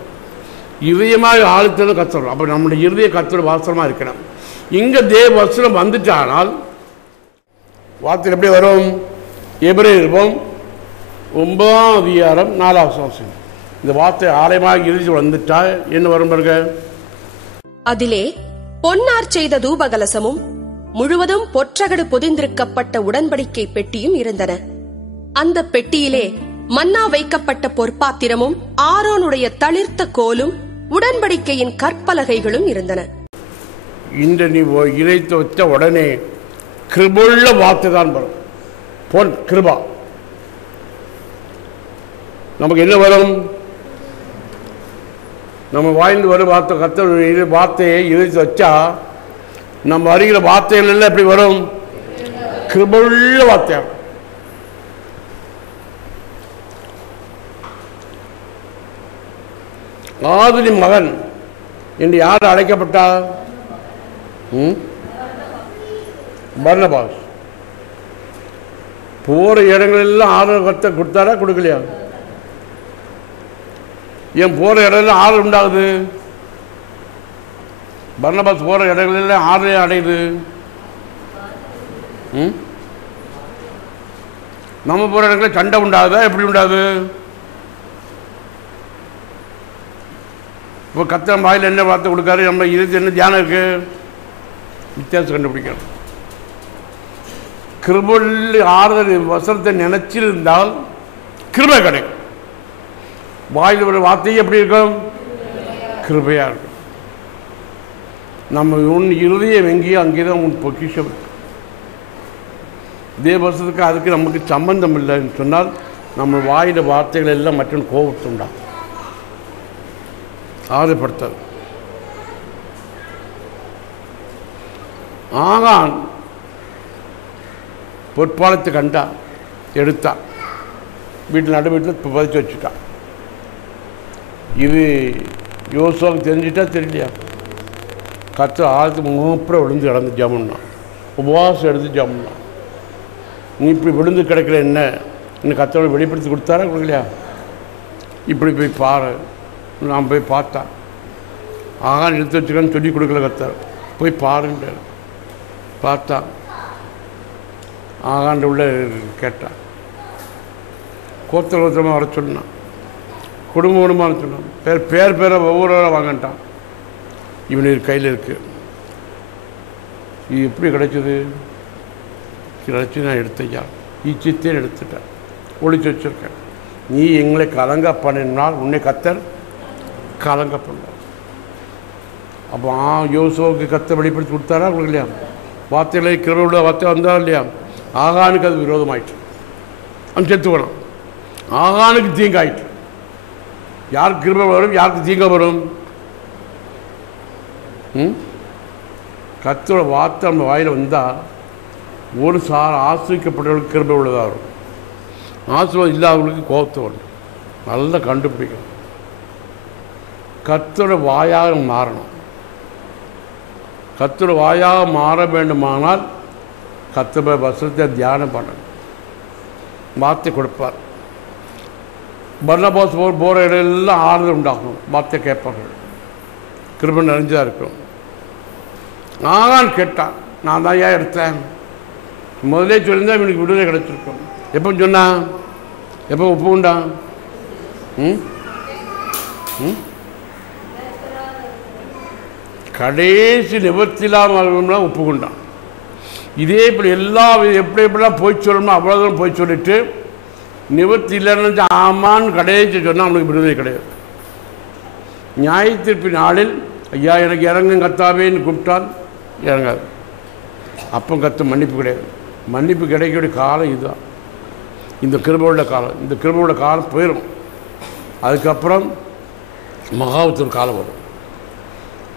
இதயமாக ஆலயத்தில் கர்த்தர். அப்போ நம்முடைய இருதய கர்த்தர் வாசமாக இருக்கணும். இங்கே தேவ வசனம் வந்துட்டானால் வார்த்தை எப்படி வரும்? எபிரேயர் இருப்போம் 9ஆம் அதிகாரம் 4வது வசனம். இந்த வார்த்தை ஆலயமாக இறுதி வந்துட்டா என்ன வரும் பாருங்க. அதிலே பொன்னார் செய்த தூபகலசமும் முழுவதும் பொற்றகடு பொதிந்திருக்கப்பட்ட உடன்படிக்கை பெட்டியும் இருந்தன. அந்த பெட்டியிலே மன்னா வைக்கப்பட்ட பொற்பாத்திரமும் ஆரோனுடைய தளிர்த்த கோலும் உடன்படிக்கையின் கற்பலகைகளும் இருந்தன. இந்த நீ இறைத்து வச்ச உடனே கிருபுள்ள வார்த்தை தான் வரும். பொன் கிருபா. நமக்கு என்ன வரும்? நம்ம வாய்ந்து வரும் வார்த்தை கர்த்தர் வார்த்தையை இறைத்து வச்சா நம்ம அறிகிற வார்த்தைகள் எல்லாம் எப்படி வரும்? கிருபுள்ள வார்த்தை. ஆதினி மகன் என்று யார் அழைக்கப்பட்டா? பர்னபாஸ். போற இடங்களெல்லாம் ஆதரவு கர்த்தர் கொடுத்தாரா கொடுக்கலையா? ஏன் போற இடத்துல ஆதரவு உண்டாகுது? பர்னபாஸ் போற இடங்களெல்லாம் ஆதரவு அடையுது. நம்ம போற இடங்களில் சண்டை உண்டாகுதா? எப்படி உண்டாகுது? இப்போ கர்த்தர் வாயில் என்ன வார்த்தை கொடுக்காரு, நம்ம இது என்ன தியானம் இருக்கு, வித்தியாசம் கண்டுபிடிக்கணும். கிருபையில் ஆறுதல் வசனத்தை நினைச்சிருந்தால் கிருபை கிடைக்கும். வாயில் ஒரு வார்த்தை எப்படி இருக்கும்? கிருபையா இருக்கும். நம்ம உன் இருதயம் எங்கேயோ அங்கேதான் உன் பொக்கிஷம் இருக்கு. இதே வருஷத்துக்கு அதுக்கு நமக்கு சம்பந்தம் இல்லைன்னு சொன்னால் நம்ம வாயில வார்த்தைகள் எல்லாம் மற்ற கோபத்தை உண்டாகும். ஆறுபடுத்தாது. ஆகான் பொற்பாலத்தை கண்டா, எடுத்தா, வீட்டில் நடு வீட்டில் பதிச்சு வச்சுட்டான். இது யோசுவாவுக்கு தெரிஞ்சுட்டா தெரியலையா? கர்த்தர் ஆழத்துக்கு முகப்புறம் விழுந்து கிடந்து ஜாமுன்னா, உபவாசம் எடுத்து ஜாமுன்னா, நீ இப்படி விழுந்து கிடக்கிற என்ன இன்னும் கர்த்தரோட வெளிப்படுத்தி கொடுத்தாரா கொடுக்கலையா? இப்படி போய் பாரு. நான் போய் பார்த்தா ஆகான் எடுத்து வச்சுக்கன்னு சொல்லி கொடுக்கல கர்த்தர். போய் பாருன்ற பார்த்தா ஆகாண்ட உள்ள கேட்டான். கோத்திரமாக வர சொன்னான். குடும்பமாக சொன்னான். பேரை ஒவ்வொரு வாங்கட்டான். இவனுக்கு கையில் இருக்கு. இது எப்படி கிடைச்சது? கிடைச்சி நான் எடுத்தையா ஈச்சித்தேன் எடுத்துட்டேன், ஒழிச்சு வச்சிருக்கேன். நீ எங்களை கலங்க பண்ணினால் உன்னை கர்த்தர் கலங்க பண்ண. அப்போ யோசுவாவுக்கு கர்த்தர் வெளிப்படுத்தி கொடுத்தாரா இல்லையா? வார்த்தைகளை கிருபையுள்ள வார்த்தை வந்தா இல்லையா? ஆகானுக்கு அது விரோதமாயிற்று. அவன் செத்துக்கணும். ஆகானுக்கு தீங்காயிற்று. யாருக்கு கிருபை வரும், யாருக்கு தீங்க வரும்? கர்த்தரோட வார்த்தை நம்ம வாயில் வந்தால் ஒரு ஆசிரிக்கப்பட்டவர்களுக்கு கிருபை உள்ளதாக வரும். ஆசீர்வாதம் இல்லாதவங்களுக்கு கோபத்தை வரும். நல்லா கண்டுபிடிக்கணும். கர்த்தரோட வாயாக மாறணும். கர்த்தரோட வாயாக மாற வேண்டுமானால் கர்த்தர் வசனத்தை தியானம் பண்ணணும். வார்த்தை கொடுப்பார். பர்னபாஸ் போகிற இடெல்லாம் ஆறுதல் உண்டாகும். வார்த்தை கேட்பார்கள். கிருபை நிறைஞ்சதாக இருக்கும். ஆகான் கேட்டான், நான் தான் ஏன் எடுத்தேன்? முதலே சொல்லியிருந்தா இவனுக்கு விடுதலை கிடைச்சிருக்கும். எப்போ சொன்னான்? எப்போ ஒப்புக்கொண்டான்? கடைசி நிவர்த்தியில்லாமல் ஒப்புக்கொண்டான். இதே இப்படி எப்படி எப்படிலாம் போய் சொல்லணுமோ அவ்வளோதான் போய் சொல்லிட்டு நிவர்த்தி இல்லைன்னு ஆமான்னு கடைசி சொன்னால் அவனுக்கு விடுதலை கிடையாது. நியாயத்தீர்ப்பு நாளில் ஐயா எனக்கு இறங்கும் கத்தாவேன்னு கூப்பிட்டால் இறங்காது. அப்போ கத்து மன்னிப்பு கிடையாது. மன்னிப்பு கிடைக்கக்கூடிய காலம் இதுதான், இந்த கிருபையுள்ள காலம். இந்த கிருபையுள்ள காலம் போயிடும். அதுக்கப்புறம் மகாவுத்தர் காலம் வரும்.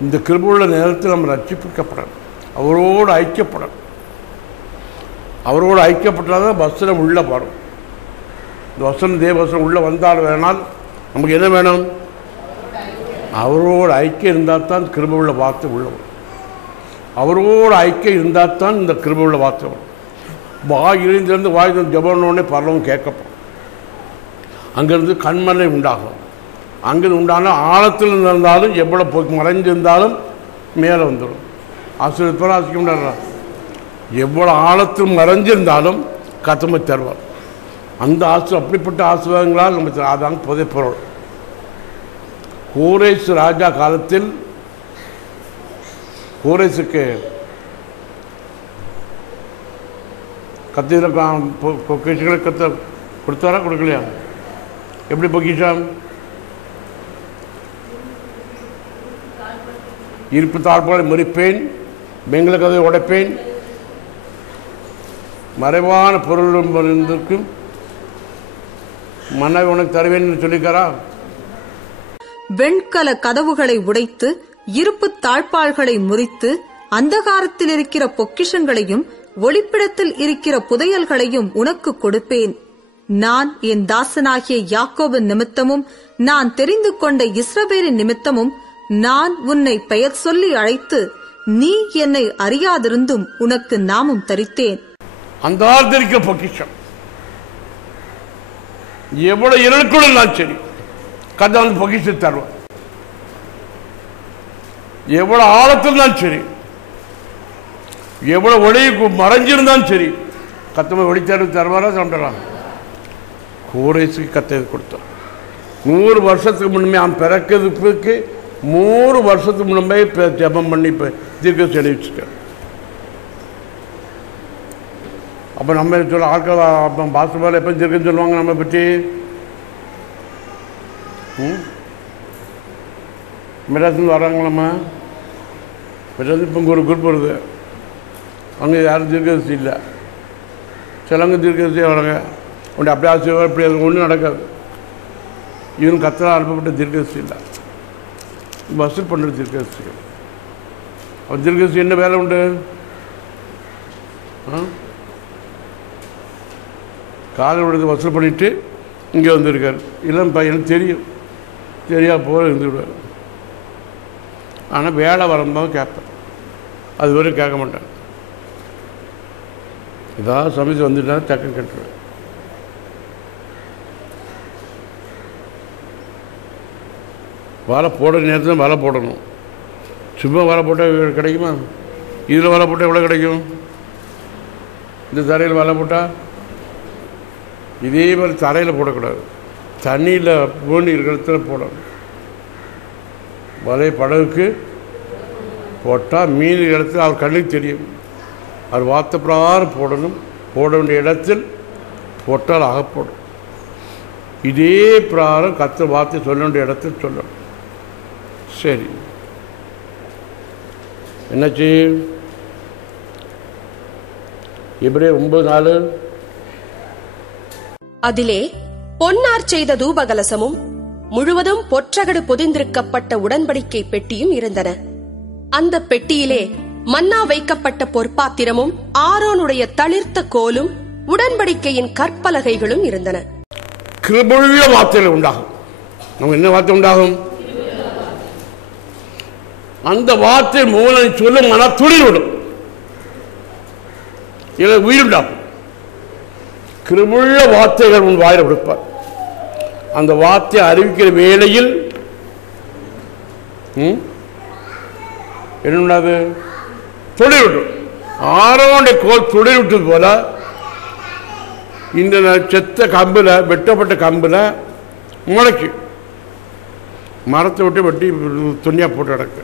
இந்த கிருபையுள்ள நேரத்தில் நம்ம ரட்சிப்பிக்கப்படணும், அவரோடு ஐக்கியப்படணும். அவரோடு ஐக்கியப்பட்டால் தான் வசனம் உள்ளே வரும். இந்த வசனம் தேவ வசனம் உள்ளே வந்தால் வேணால் நமக்கு என்ன வேணும்? அவரோடு ஐக்கியம் இருந்தால் தான் கிருபை உள்ள வார்த்தை உள்ள வரும். அவரோடு ஐக்கியம் இருந்தால் தான் இந்த கிருபை உள்ள வார்த்தை வரும். வாயிலிருந்து வாய் ஜபனோடனே பரலவும் கேட்கப்படும். அங்கேருந்து கண்மனை உண்டாகும். அங்கிருந்து உண்டான ஆழத்தில் இருந்தாலும் எவ்வளோ போய் மறைஞ்சிருந்தாலும் மேலே வந்துடும். ஆசிரியர் ஆசிக்க முடியாதா? எவ்வளோ ஆழத்தில் மறைஞ்சிருந்தாலும் கத்தமை தருவார். அந்த அப்படிப்பட்ட ஆசீர்வாதங்களால் நம்ம அதாங்க புதை பொருள். கோரேஸ் ராஜா காலத்தில் கோரேஸுக்கு கத்தியில் பொக்கிஷங்களை கொடுத்தாரா கொடுக்கலையா? எப்படி பொக்கிஷம்? இருப்பு தாழ்பாலை முறிப்பேன், பெங்கள கதை உடைப்பேன், மறைவான பொருளுக்கும் மன்னை உனக்கு தருவேன் சொல்லிக்காரா? வெண்கல கதவுகளை உடைத்து இருப்பு தாழ்பாள்களை முறித்து அந்தகாரத்தில் இருக்கிற பொக்கிஷங்களையும் ஒளிப்பிடத்தில் இருக்கிற புதையல்களையும் உனக்கு கொடுப்பேன். நான் என் தாசனாகிய யாக்கோபின் நிமித்தமும் நான் தெரிந்து கொண்ட இஸ்ரவேலின் நிமித்தமும் நான் உன்னை பெயர் சொல்லி அழைத்து நீ என்னை அறியாதிருந்தும் உனக்கு நாமம் தரித்தேன். அந்த பொக்கிஷம் எவ்வளவு இருளுக்குள்ள நான் சரி கதை வந்து பொக்கிஷத்தை தருவான். எவ்வளவு ஆழத்தில் தான் சரி, எவ்வளவு ஒளி மறைஞ்சிருந்தாலும் சரி கத்தமை ஒளி தருவாரா சொல்றான். கோரேசுக்கு கத்தை கொடுத்தான். 100 வருஷத்துக்கு முன்னமே அவன் பிறக்கிறதுக்கு 100 வருஷத்துக்கு முன்னமே ஜபம் பண்ணி தீர்க்க செலவிச்சுட்டான். அப்போ நம்ம சொல்ல ஆட்கள் பாஸ்பால் எப்போ தீர்க்கன்னு சொல்லுவாங்க நம்ம பற்றி. மெட்ராஸ்லேருந்து வர்றாங்களாம்மா. மெட்ராஸ் இப்போ ஒரு குரூப் வருது, அங்கே யாரும் தீர்க்கதரிசி இல்லை. சிலவங்க தீர்க்கதரிசியாக வராங்க. உடனே அப்படியே ஆசையாக இப்படி அது ஒன்றும் நடக்காது. இவன் கத்தரால் அனுப்பப்பட்ட தீர்க்கதரிசி இல்லை, வசூல் பண்ணுற தீர்க்கதரிசி. அவன் தீர்க்கதரிசி என்ன வேலை உண்டு? காலை விடுறது வசூல் பண்ணிவிட்டு இங்கே வந்திருக்காரு. இல்லை பையனுக்கு தெரியும், தெரியா போல இருந்துவிடுவார். ஆனால் வேலை வரும்போது கேட்பேன், அது வரைக்கும் கேட்க மாட்டேன். ஏதாவது சமைச்சு வந்துட்டா டக்குன்னு கேட்டுருவேன். வலை போடுற நேரத்தில் வலை போடணும். சும்மா வலை போட்டால் கிடைக்குமா? இதில் வலை போட்டால் எவ்வளோ கிடைக்கும்? இந்த தரையில் வலை போட்டால் இதே மாதிரி தரையில் போடக்கூடாது, தண்ணியில் பூண்டி இருக்கிற இடத்துல போடணும். வலை படகுக்கு போட்டால் மீன் இடத்துல அவர் கண்ணுக்கு தெரியும். அவர் வார்த்தை பிரகாரம் போடணும். போட வேண்டிய இடத்தில் போட்டால் அகப்படும். இதே பிரகாரம் கத்த வார்த்தை சொல்ல வேண்டிய இடத்தில் சொல்லணும். சரி, என்னாச்சு? இப்படியே 9:4 அதிலே பொன்னார் செய்த தூபகலசமும் முழுவதும் பொற்றகடு பொதிந்திருக்கப்பட்ட உடன்படிக்கை பெட்டியும் இருந்தன. அந்த பெட்டியிலே மன்னா வைக்கப்பட்ட பொற்பாத்திரமும் ஆரோனுடைய தளிர்த்த கோலும் உடன்படிக்கையின் கற்பலகைகளும் இருந்தன. கிருபையுள்ள வார்த்தைகள் உண்டாகும். நம்ம என்ன வார்த்தை உண்டாகும்? அந்த வார்த்தை மூலம் சொல்லும் மன துணிவிடும், இல்லை உயிருண்டாகும். கிருபையுள்ள வார்த்தைகள் உன் வாயில விடுப்பார். அந்த வார்த்தையை அறிவிக்கிற வேளையில் என்ன துணிவிடும். ஆரோனுடைய கோல் துளிர் விட்டது போல இந்த செத்த கம்பில், வெட்டப்பட்ட கம்பில் முளைக்கு மரத்தை விட்டு வெட்டி துணியாக போட்டு கிடக்கு.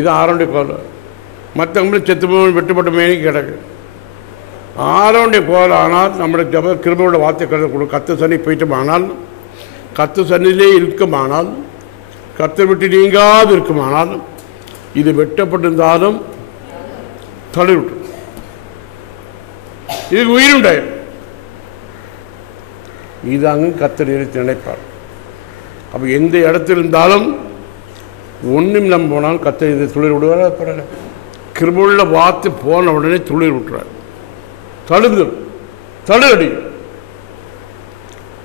இது ஆரோனுடைய கோல். மற்ற கம்பில் செத்து போய் வெட்டப்பட்ட மேனிக்கு கிடக்கு. ஆரோனுடைய கோல் ஆனால் நம்மளுக்கு ஜப கிருபையோட வார்த்தை கத்து சனி போயிட்டோமானால், கத்து சன்னிலே இருக்குமானால், கத்தை விட்டு நீங்காது இருக்குமானால், இது வெட்டப்பட்டிருந்தாலும் தளிர்விட்டு இதுக்கு உயிருண்டாயிரும். இது அங்கு கத்தர் நிறுத்தி நினைப்பார். அப்போ எந்த இடத்துல இருந்தாலும் ஒன்றும் நம்ம போனாலும் கத்தர் இதை துளிர் விடுவார். பரவாயில்ல, கிருபையுள்ள வார்த்தை போன உடனே துளிர் விட்டுறார். தழுதடி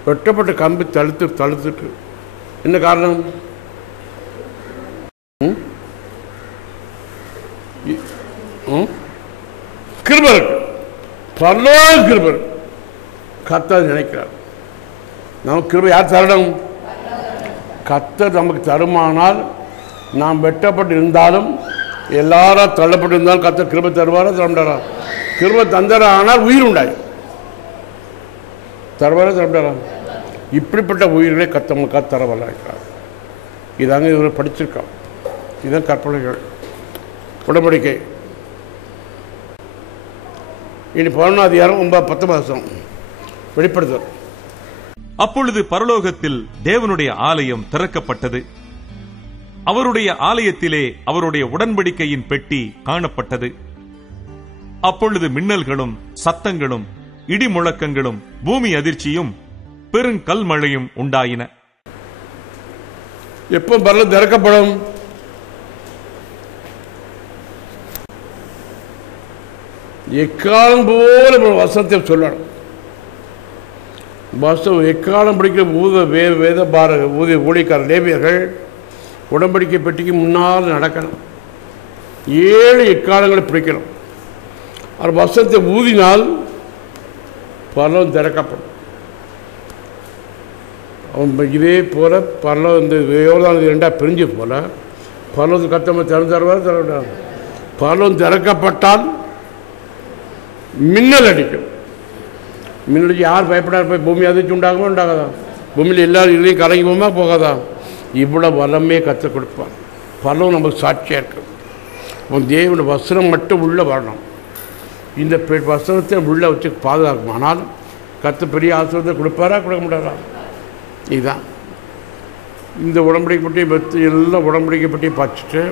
வெட்டப்பட்ட கம்பி தழுத்துட்டு என்ன காரணம்? கிருபை இருக்கு, பரலோக கிருபை இருக்கு. கர்த்தர் நினைக்கிறார். நமக்கு கிருபை யார் தரணும்? கர்த்தர் நமக்கு தருமானால், நாம் வெட்டப்பட்டு இருந்தாலும், எல்லாரும் தள்ளப்பட்டு இருந்தாலும் கர்த்தர் கிருபை தருவாரா தரமாட்டாரா? கிருபை தந்தரா ஆனால் உயிர் உண்டாய் தருவாரா தரமாட்டாரா? இப்படிப்பட்ட உயிர்களை கத்தவங்க தர வல்லாக்கிறார். இதாங்க இவர் படிச்சிருக்கான். இதுதான் கற்பனைகள், உடன்படிக்கை. இனி 11ஆம் அதிகாரம் 19 வெளிப்படுத்தல். அப்பொழுது பரலோகத்தில் தேவனுடைய ஆலயம் திறக்கப்பட்டது. அவருடைய ஆலயத்திலே அவருடைய உடன்படிக்கையின் பெட்டி காணப்பட்டது. அப்பொழுது மின்னல்களும் சத்தங்களும் இடி முழக்கங்களும் பூமி அதிர்ச்சியும் பெருங்கல் மழையும் உண்டாயின. எப்போ பரலோகம் திறக்கப்படும்? எக்காலம் போல வசனத்தை சொல்லணும். எக்காலம் படிக்கிற வேத பார ஊழியக்கார லேவியர்கள் உடன்படிக்கை பெட்டிக்கு முன்னால் நடக்கணும். 7 எக்காலங்களை பிடிக்கணும். அது வசனத்தை ஊதினால் பரலோகம் திறக்கப்படும். இதே போல பரலோகம் இந்த யோர்தான் 2 பிரிஞ்சு போல பரலோகம் கத்தம திறந்தார் தர பரலோகம் திறக்கப்பட்டால் மின்னல் அடிக்கும். மின்னல் யார் பயப்படார்? போய் பூமி அதிர்ச்சி உண்டாகுமா உண்டாகாதா? பூமியில் எல்லாரும் இதையும் கலங்கி போமா போகாதா? இவ்வளோ வளமே கற்றுக் கொடுப்பான். பரலோகம் நமக்கு சாட்சியாக இருக்கும். உன் தேவனுடைய வசனம் மட்டும் உள்ளே வரணும். இந்த வசனத்தை உள்ளே வச்சு பாதுகாக்குமானால் கற்று பெரிய ஆசிரியத்தை கொடுப்பாரா கொடுக்க முடியாதா? இதுதான் இந்த உடம்படிக்கை பற்றி பற்றி எல்லாம் உடம்படிக்கை பற்றி பார்த்துட்டு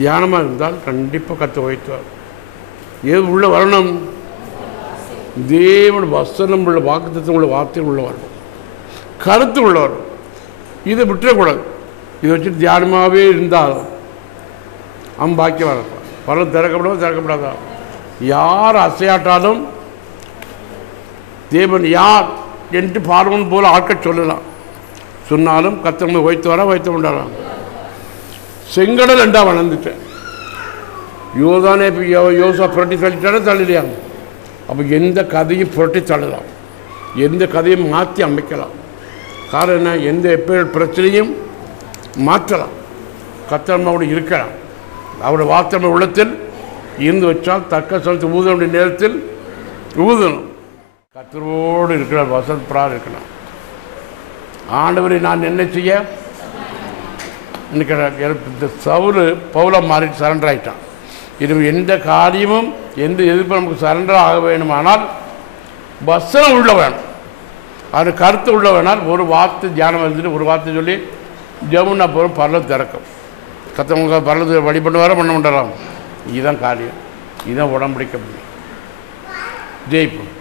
தியானமாக இருந்தால் கண்டிப்பாக கற்று வைத்துவார். எது உள்ளே வரணும்? தேவனுடைய வசனம் உள்ள வாக்குத்தத்தம் உள்ள வார்த்தை உள்ள வரணும், கருத்து உள்ள வரணும். இதை விட்டுறக்கூடாது. இதை வச்சுட்டு தியானமாகவே இருந்தால் அவன் பாக்கியம் வரப்பா. பரலோகம் திறக்கப்படாதா? யார் அசையாட்டாலும் தேவன் யார் என்று பார்வன் போல ஆட்கள் சொல்லலாம். சொன்னாலும் கத்தவங்க வைத்து கொண்டாராம். செங்கடல் 2 வளர்ந்துட்டேன். யோதானே யோசா புரட்டி தள்ளிட்டாலே தள்ளலையா? அப்போ எந்த கதையும் புரட்டி தள்ளலாம், எந்த கதையும் மாற்றி அமைக்கலாம். காரணம் என்ன? எந்த பிரச்சனையும் மாற்றலாம். கத்தர்மாவோடு இருக்கலாம். அவருடைய வார்த்தை உள்ளத்தில் இருந்து வச்சால் தக்க சமயத்து ஊத வேண்டிய நேரத்தில் ஊதணும். கத்தரோடு இருக்கிறார், வசனப்படாது இருக்கலாம். ஆண்டவரை நான் என்ன செய்ய? இன்னைக்கு சவுல் பவுலா மாறி சரண்டர் ஆகிட்டான். இது எந்த காரியமும் எந்த எதிர்ப்பு நமக்கு சரண்டர் ஆக வேணுமானால் வசனம் உள்ள வேணும், அது கருத்து உள்ள வேணால் ஒரு வார்த்தை தியானம் வந்துட்டு ஒரு வார்த்தை சொல்லி ஜமுன்னா போகிறோம் பரலோகம் திறக்கும். கத்தவங்க பரலத்தை வழிபடுவார பண்ண மாட்டாராம். இதுதான் காரியம், இதுதான் உடம்படிக்க முடியும். ஜெயிப்போம்.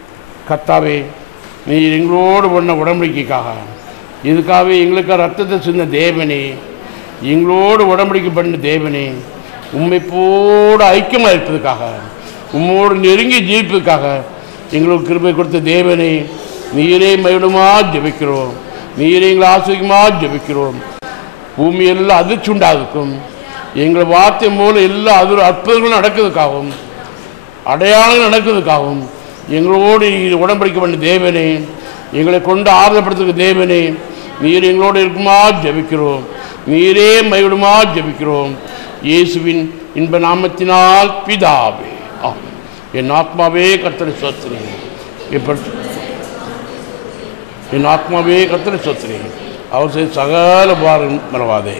கத்தாவே, நீ எங்களோடு பண்ண உடம்படிக்கைக்காக, இதுக்காகவே எங்களுக்காக ரத்தத்தை சின்ன தேவனே, எங்களோடு உடம்படிக்கை பண்ண தேவனே, உண்மை போட ஐக்கியமாக இருப்பதுக்காக, உம்மோடு நெருங்கி ஜீவிப்பதுக்காக எங்களுக்கு கிருபை கொடுத்த தேவனே, நீரே மகிழுமா ஜெபிக்கிறோம், நீரே எங்களை ஆசிரியமா ஜெபிக்கிறோம். பூமி எல்லாம் அதிர்ச்சி உண்டாகும். எங்கள் வார்த்தை மூலம் எல்லா அற்புதங்களும் நடக்கிறதுக்காகவும் அடையாளங்கள் நடக்கிறதுக்காகவும் எங்களோடு உடன்படிக்கை பண்ண தேவனே, எங்களை கொண்டு ஆறுதப்படுத்துகிற தேவனே, நீர் எங்களோடு இருக்குமா ஜெபிக்கிறோம், நீரே மகிழுமா ஜெபிக்கிறோம். இயேசுவின் இன்ப நாமத்தினால் பிதாவே. என் ஆத்மாவே கர்த்தரை ஸ்தோத்திரி. என் ஆத்மாவே கர்த்தரை ஸ்தோத்திரி. அவர் செய்த சகல பாரம் மறவாதே.